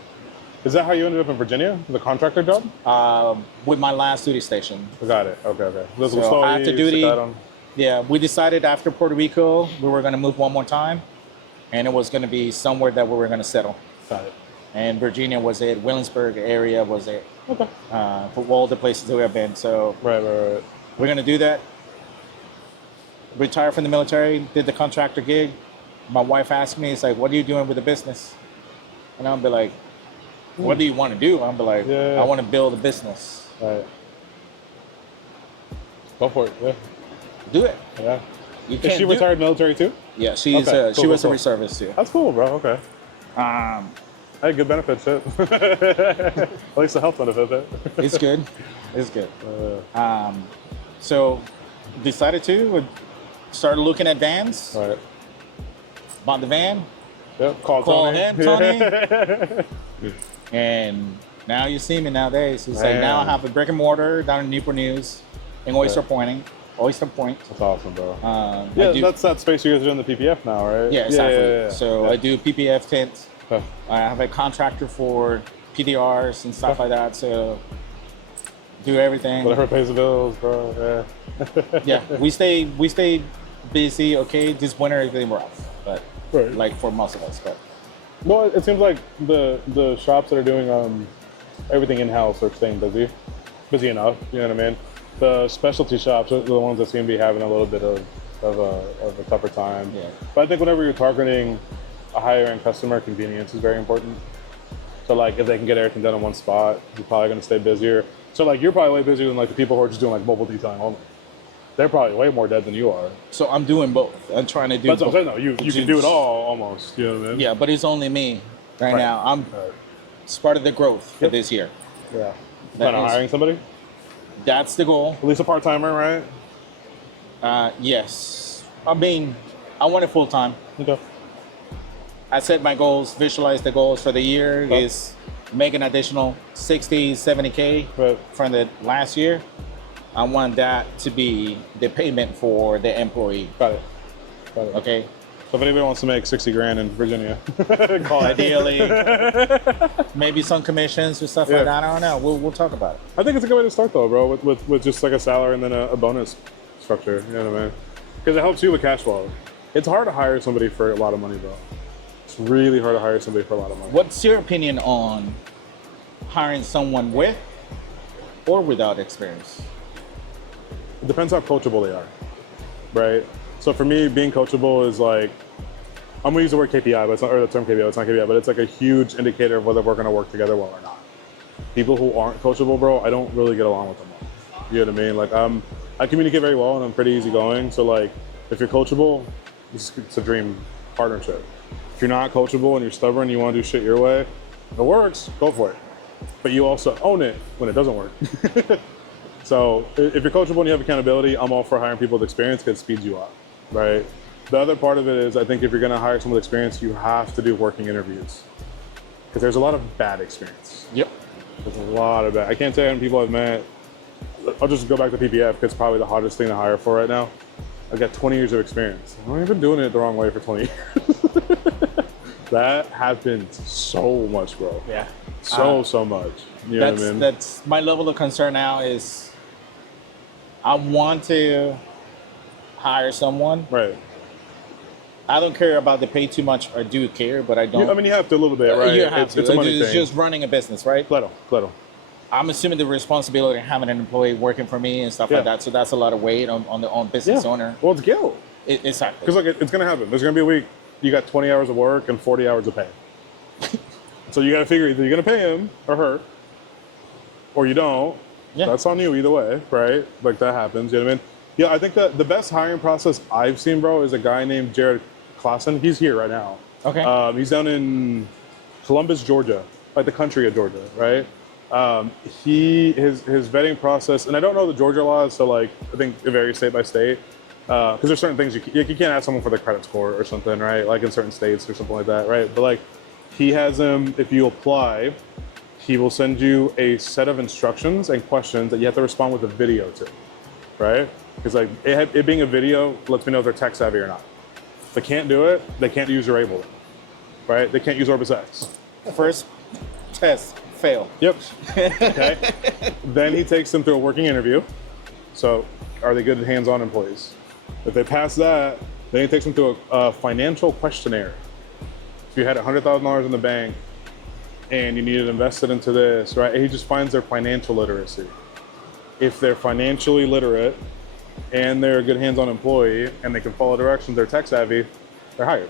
Is that how you ended up in Virginia, the contractor job? With my last duty station. Got it. Okay. This So was slowly after duty, stick out on- yeah, we decided after Puerto Rico, we were going to move one more time. And it was going to be somewhere that we were going to settle. Got it. And Virginia was it, Williamsburg area was it, Okay. for all the places that we have been. So Right. we're going to do that. Retired from the military, did the contractor gig. My wife asked me, it's like, what are you doing with the business? And I'll be like, what do you want to do? I'll be like, Yeah. I want to build a business. Right. Go for it. Yeah. Do it. Yeah. You Is can't she do- retired military too? Yeah, she's Okay, she cool, was cool, a reservist too. That's cool, bro. Okay. Um, Hey, good benefits, shit. At least the health benefit. it's good. It's good. Uh, So decided to start looking at vans. all right. Bought the van. Yep. Call Call Tony. him, Tony. And now you see me nowadays. It's like now I Man. have a brick and mortar down in Newport News in Oyster Point. That's awesome, bro. I Yeah, do- that's that space you guys are doing the PPF now, right? Yeah, exactly. Yeah. So Yeah. I do PPF tints. Okay. I have a contractor for PDRs and stuff like that. So do everything. Whatever pays the bills, bro. Yeah. Yeah, we stay busy. Okay, this winter is been rough, but Right. like for most of us. But No, it seems like the shops that are doing everything in house are staying busy enough. You know what I mean? The specialty shops are the ones that seem to be having a little bit of a tougher time. Yeah. But I think whenever you're targeting a higher end customer, convenience is very important. So like if they can get everything done in one spot, you're probably going to stay busier. So like you're probably way busier than like the people who are just doing like mobile detailing only. They're probably way more dead than you are. so I'm doing both. I'm trying to do. That's what I'm both. saying though. You can do it all almost. You know what I mean? Yeah, but it's only me right Right. now. I'm Right. it's part of the growth for Yep. this year. Yeah. That Plan on is- hiring somebody? That's the goal. At least a part timer, right? Yes. I mean, I want it full time. Okay. I set my goals, visualize the goals for the year Okay. is make an additional 60, 70K Right. from the last year. I want that to be the payment for the employee. Got it. Okay. So if anybody wants to make 60 grand in Virginia, call it. Ideally, maybe some commissions or stuff Yeah. like that. I don't know. We'll talk about it. I think it's a good way to start though, bro, with just like a salary and then a bonus structure. You know what I mean? Because it helps you with cash flow. It's hard to hire somebody for a lot of money, bro. It's really hard to hire somebody for a lot of money. What's your opinion on hiring someone with or without experience? It depends how coachable they are, right? So for me, being coachable is like, I'm gonna use the word KPI, but it's not, or the term KPI, it's not KPI, but it's like a huge indicator of whether we're gonna work together well or not. People who aren't coachable, bro, I don't really get along with them. You know what I mean? Like I communicate very well and I'm pretty easygoing. So like, if you're coachable, it's a dream partnership. If you're not coachable and you're stubborn, you want to do shit your way, if it works, go for it. But you also own it when it doesn't work. So if you're coachable and you have accountability, I'm all for hiring people with experience because it speeds you up, right? The other part of it is I think if you're going to hire someone with experience, you have to do working interviews because there's a lot of bad experience. Yep. There's a lot of bad. I can't tell you how many people I've met. I'll just go back to PPF because it's probably the hardest thing to hire for right now. I've got 20 years of experience. I've been doing it the wrong way for 20 years. That happens so much, bro. Yeah. So much. You know what I mean? That's my level of concern now is I want to hire someone. Right. I don't care about the pay too much. I do care, but I don't. I mean, you have to a little bit, right? You have to. It's a money It's thing. just running a business, right? Claro. I'm assuming the responsibility of having an employee working for me and stuff Yeah. like that. So that's a lot of weight on the business owner. Well, it's guilt. Exactly. Because like it's gonna happen. There's gonna be a week you got 20 hours of work and 40 hours of pay. So you gotta figure either you're gonna pay him or her, or you don't. Yeah. That's on you either way, right? Like that happens. You know what I mean? Yeah, I think that the best hiring process I've seen, bro, is a guy named Jared Klassen. He's here right now. Okay. He's down in Columbus, Georgia, like the country of Georgia, right? His vetting process, and I don't know the Georgia laws, so like I think it varies state by state. Because there's certain things you can't ask someone for their credit score or something, right? Like in certain states or something like that, right? But like he has them, if you apply, he will send you a set of instructions and questions that you have to respond with a video to, right? Because like it being a video lets me know if they're tech savvy or not. If they can't do it, they can't use your Able, right? They can't use Orbis X. First test, fail. Yep. Okay. Then he takes them through a working interview. So are they good hands-on employees? If they pass that, then he takes them through a financial questionnaire. If you had $100,000 in the bank and you needed invested into this, right? He just finds their financial literacy. If they're financially literate and they're a good hands-on employee and they can follow directions, they're tech savvy, they're hired.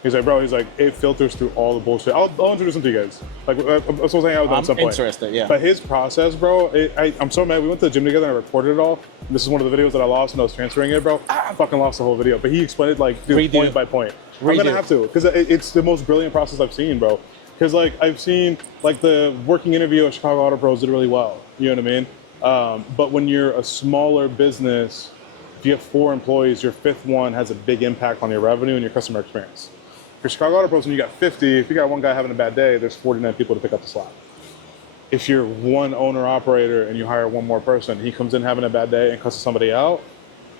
He's like, bro, it filters through all the bullshit. I'll introduce him to you guys. Like, I'm supposed to hang out with him at some point. I'm interested, yeah. But his process, bro, I'm so mad. We went to the gym together and I recorded it all. And this is one of the videos that I lost when I was transferring it, bro. I fucking lost the whole video. But he explained it like point by point. I'm gonna have to, because it's the most brilliant process I've seen, bro. Because like I've seen like the working interview at Chicago Auto Pros did really well. You know what I mean? But when you're a smaller business, if you have 4 employees, your 5th one has a big impact on your revenue and your customer experience. For Chicago Auto Pros, when you got 50, if you got one guy having a bad day, there's 49 people to pick up the slack. If you're one owner operator and you hire one more person, he comes in having a bad day and cusses somebody out,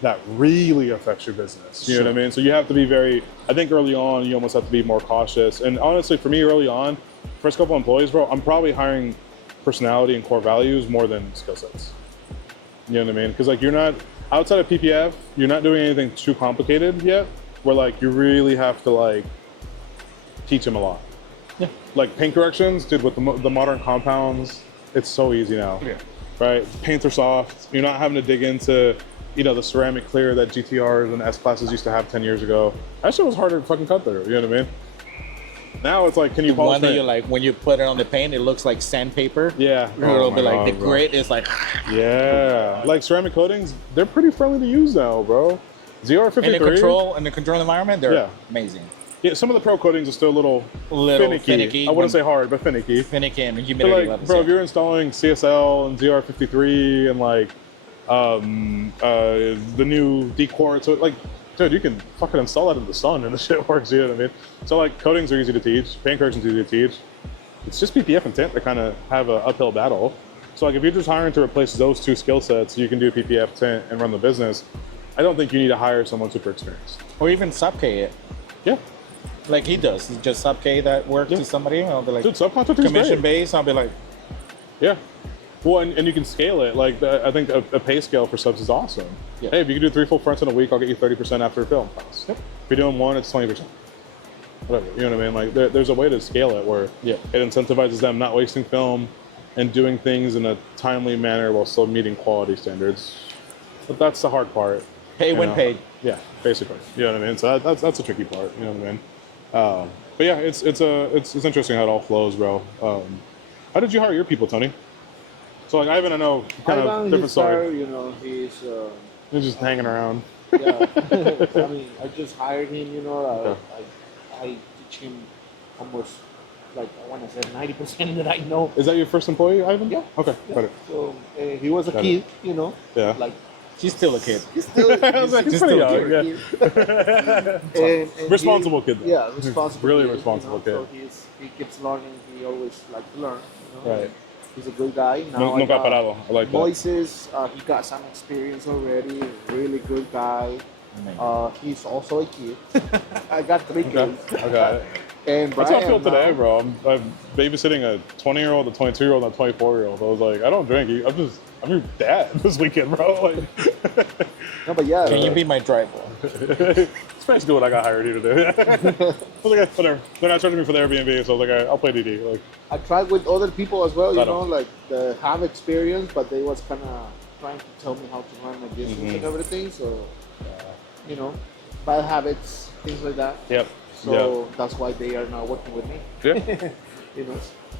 that really affects your business. You know what I mean? So you have to be I think early on, you almost have to be more cautious. And honestly, for me early on, first couple employees, bro, I'm probably hiring personality and core values more than skill sets. You know what I mean? Because like you're not, outside of PPF, you're not doing anything too complicated yet, where like you really have to like, teach them a lot. Yeah. Like paint corrections, dude, with the modern compounds, it's so easy now. Yeah. Right? Paints are soft. You're not having to dig into, the ceramic clear that GTRs and S-classes used to have 10 years ago. That shit was harder to fucking cut through, you know what I mean? Now it's like, can you polish one that paint? you like, when you put it on the paint, it looks like sandpaper. Yeah. It'll be like, God, the bro. grit is like, Yeah. Like ceramic coatings, they're pretty friendly to use now, bro. ZR53. in the control environment, they're amazing. Yeah, some of the pro coatings are still a little finicky. I wouldn't say hard, but finicky. Finicky and But humidity like, levels. bro, yeah. if you're installing CSL and ZR53 and like the new D-Quartz, so like, dude, you can fucking install that in the sun and the shit works, you know what I mean? So like, coatings are easy to teach, paint corrections easy to teach. It's just PPF and tint that kind of have an uphill battle. So like, if you're just hiring to replace those 2 skill sets, you can do PPF, tint, and run the business. I don't think you need to hire someone super experienced. Or even sub-K it. Yeah. Like he does. He just sub-K that work to somebody. I'll be like, Dude, subcontracting is commission great. base. I'll be like, Yeah. Well, and you can scale it. Like, I think a pay scale for subs is awesome. Yeah. Hey, if you can do 3 full fronts in a week, I'll get you 30% after a film class. Yep. If you're doing 1, it's 20%. Whatever. You know what I mean? Like, there's a way to scale it where it incentivizes them not wasting film, and doing things in a timely manner while still meeting quality standards. But that's the hard part. Pay you when know? paid. Yeah, basically. You know what I mean? So that's a tricky part. You know what I mean? But yeah, it's interesting how it all flows, bro. How did you hire your people, Tony? So like Ivan, I know kind of Ivan, different story. you know, he's He's just hanging around. yeah. I mean, I just hired him. You know, Okay. I teach him almost like I want to say 90% that I know. Is that your first employee, Ivan? Yeah. Okay, got it. So he was a Got kid, you know, Yeah. like She's still a kid. he's still I was like, he's he's pretty still young, a yeah. kid. And Responsible kid, though. Yeah, responsible. Really kid, responsible you know, kid. So he keeps learning. He always like to learn. You know? Right. He's a good guy. Now No, I nunca got parado. I like that. Moises, he got some experience already. Really good guy. He's also a kid. I got 3 Okay, kids. I got it. And That's how I feel Brian today, now- bro. I'm babysitting a 20-year-old, a 22-year-old, and a 24-year-old. I was like, I don't drink. I'm your dad this weekend, bro. Like, No, but yeah. Can you be my driver? it's basically what I got hired here to do. I was like, whatever. They're not charging me for the Airbnb, so I was like, I'll play DD. Like, I tried with other people as well, you Claro. know, like they have experience, but they was kind of trying to tell me how to run my business Mhm. and everything. So, you know, bad habits, things like that. yep. So that's why they are not working with me. Yeah. You know,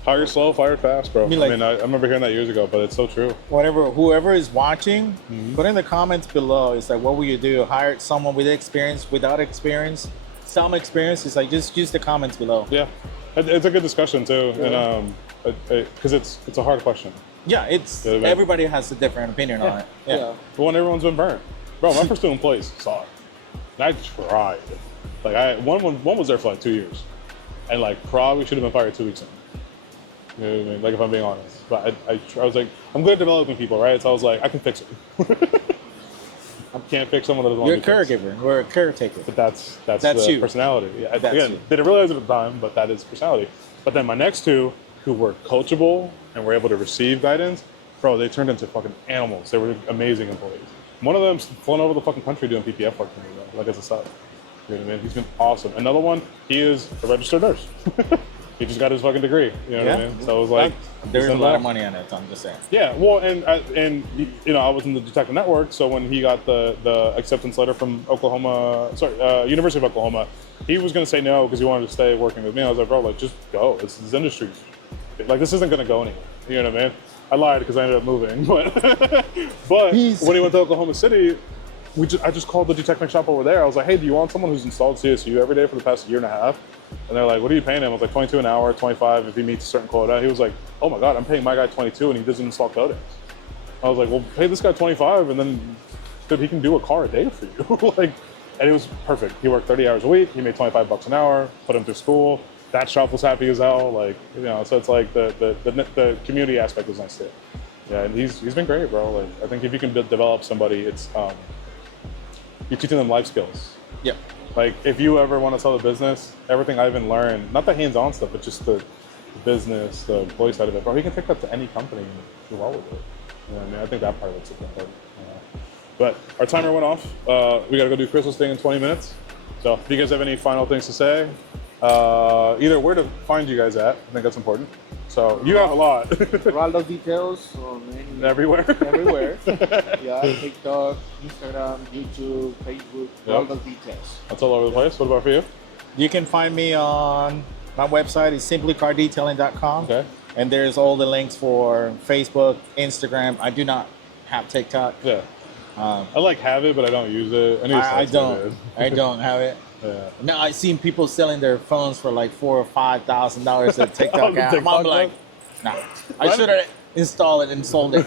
Hire slow, fire fast, bro. I mean, I remember hearing that years ago, but it's so true. Whoever is watching, Mm-hmm. put in the comments below. It's like, what will you do? Hire someone with experience, without experience, some experience. It's like, just use the comments below. Yeah. It's a good discussion, too. Yeah. And because it's a hard question. Yeah, it's Yeah, man. everybody has a different opinion on it. yeah. The one everyone's been burnt. Bro, my first 2 employees sucked. And I tried. Like, one was there for like 2 years. And like, probably should have been fired 2 weeks in. You know what I mean? Like, if I'm being honest. But I was like, I'm good at developing people, right? So I was like, I can fix it. I can't fix someone that doesn't You're a want to be fixed. caregiver. We're a caretaker. But that's That's the you. personality. Yeah, That's again, you. didn't realize it at the time, but that is personality. But then my next 2, who were coachable and were able to receive guidance, bro, they turned into fucking animals. They were amazing employees. One of them's flown over the fucking country doing PPF work for me, bro, like as a sub. You know what I mean? He's been awesome. Another one, he is a registered nurse. He just got his fucking degree. You know what I mean? So it was like, There's a lot of money on it. I'm just saying. yeah, well, and you know, I was in the detective network, so when he got the acceptance letter from University of Oklahoma, he was going to say no because he wanted to stay working with me. I was like, bro, like, just go. This industry, like, this isn't going to go anywhere. You know what I mean? I lied because I ended up moving, but when he went to Oklahoma City, I just called the detecting shop over there. I was like, hey, do you want someone who's installed CSU every day for the past 1.5 years? And they're like, what are you paying him? I was like, 22 an hour, 25 if he meets a certain quota. He was like, oh my God, I'm paying my guy 22 and he doesn't install coatings. I was like, well, pay this guy 25 and then dude, he can do a car a day for you. Like, and it was perfect. He worked 30 hours a week. He made 25 bucks an hour, put him through school. That shop was happy as hell. Like, you know, so it's like the community aspect was nice too. Yeah, and he's been great, bro. Like, I think if you can develop somebody, it's, you're teaching them life skills. Yep. Like, if you ever want to sell a business, everything I've been learned, not the hands-on stuff, but just the business, the employee side of it, bro, he can take that to any company and do well with it. You know what I mean? I think that part of it's super important. But our timer went off. We got to go do Christmas thing in 20 minutes. So if you guys have any final things to say, either where to find you guys at, I think that's important. So you have a lot. All those details on Everywhere. everywhere. Yeah, TikTok, Instagram, YouTube, Facebook, all those details. That's all over the place. What about for you? You can find me on my website is simplycardetailing.com. Okay. And there's all the links for Facebook, Instagram. I do not have TikTok. Yeah. I like have it, but I don't use it. I don't. I don't have it. Yeah. Now I've seen people selling their phones for like $4,000 or $5,000 at On TikTok the app. TikTok I'm like, nah. I Why- should have installed it and sold it.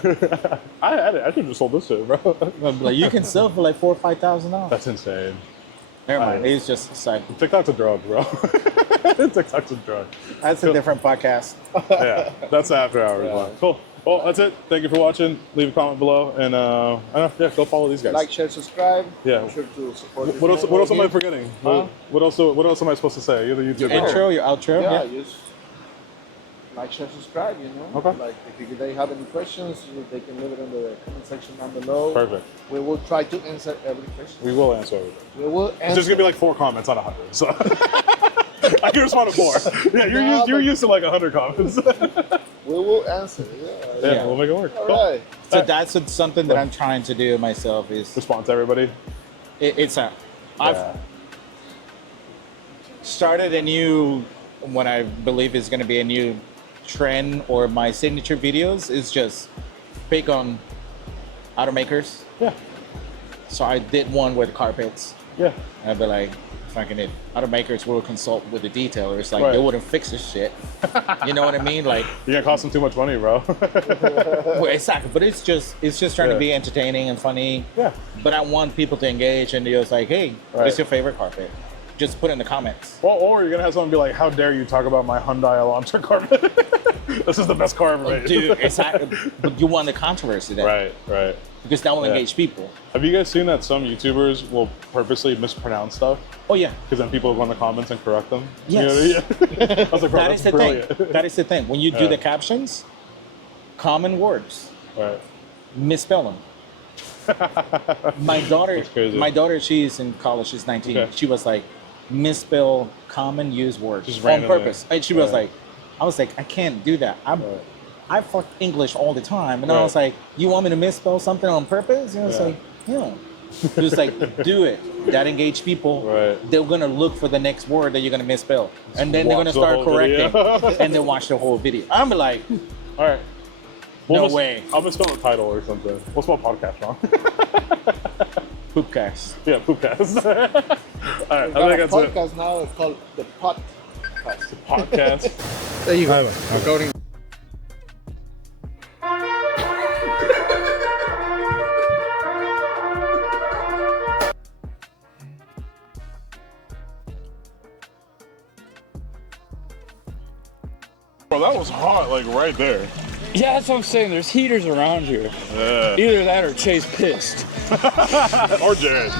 I had it. I could have just sold this shit, bro. I'm like, you can sell for like $4,000 or $5,000. That's insane. Never mind. I- It's just a side. TikTok's a drug, bro. TikTok's a drug. That's a different podcast. Yeah, that's the after hours one. Cool. Well, that's it. Thank you for watching. Leave a comment below, and I don't know, yeah, go follow these guys. Like, share, subscribe. Yeah. Make sure to support this What else? network. What else am I forgetting? Huh? What else am I supposed to say? You're the YouTuber. Intro, your outro. Yeah, Yeah. just like, share, subscribe, you know. Okay. Like, if they have any questions, they can leave it in the comment section down below. Perfect. We will try to answer every question. We will answer everything. We will answer. There's gonna be like 4 comments on 100, so I can respond to 4. Yeah, No, you're but- used to like 100 comments. We will answer. Yeah. Yeah, we'll make it work. All Cool. right. So that's something that I'm trying to do myself. Is Response to everybody. I've Yeah. started a new, what I believe is going to be a new trend, or my signature videos is just pick on automakers. Yeah. So I did one with carpets. Yeah. I'd be like, fucking it. Automakers will consult with the detailers. Like, Right. they wouldn't fix this shit. You know what I mean? Like, You're gonna cost them too much money, bro. well, exactly. But it's just trying Yeah. to be entertaining and funny. Yeah. But I want people to engage, and you're just like, hey, Right. what's your favorite carpet? Just put in the comments. Well, or you're gonna have someone be like, "How dare you talk about my Hyundai Elantra carpet? This is the best car ever made." Dude, exactly. But you want the controversy then. Right, right. Because that will Yeah. engage people. Have you guys seen that some YouTubers will purposely mispronounce stuff? Oh, yeah. Because then people go in the comments and correct them. Yes. You know what I mean? I was like, bro, That that's is the brilliant. thing. That is the thing. When you do Yeah. the captions, common words, Right. misspell them. That's crazy. My daughter, she's in college. She's 19. Okay. She was like, misspell common used words Just on randomly. purpose. And she was Right. like, I was like, I can't do that. Right. I fuck English all the time. And I Right. was like, you want me to misspell something on purpose? And I was Yeah. like, yeah. He was like, do it. That engage people. Right. They're gonna look for the next word that you're gonna misspell, and then they're watch gonna the start whole correcting, video. and then watch the whole video. I'm like, All right. No mis- way. I'll misspell the title or something. We'll spell podcast wrong. poopcast. Yeah, poopcast. All right, We I got think a that's it. podcast now. It's called the Podcast. Podcast. There you go. Recording. Bro, that was hot, like right there. Yeah, that's what I'm saying. There's heaters around here. Yeah. Either that or Chase pissed. Or Jared.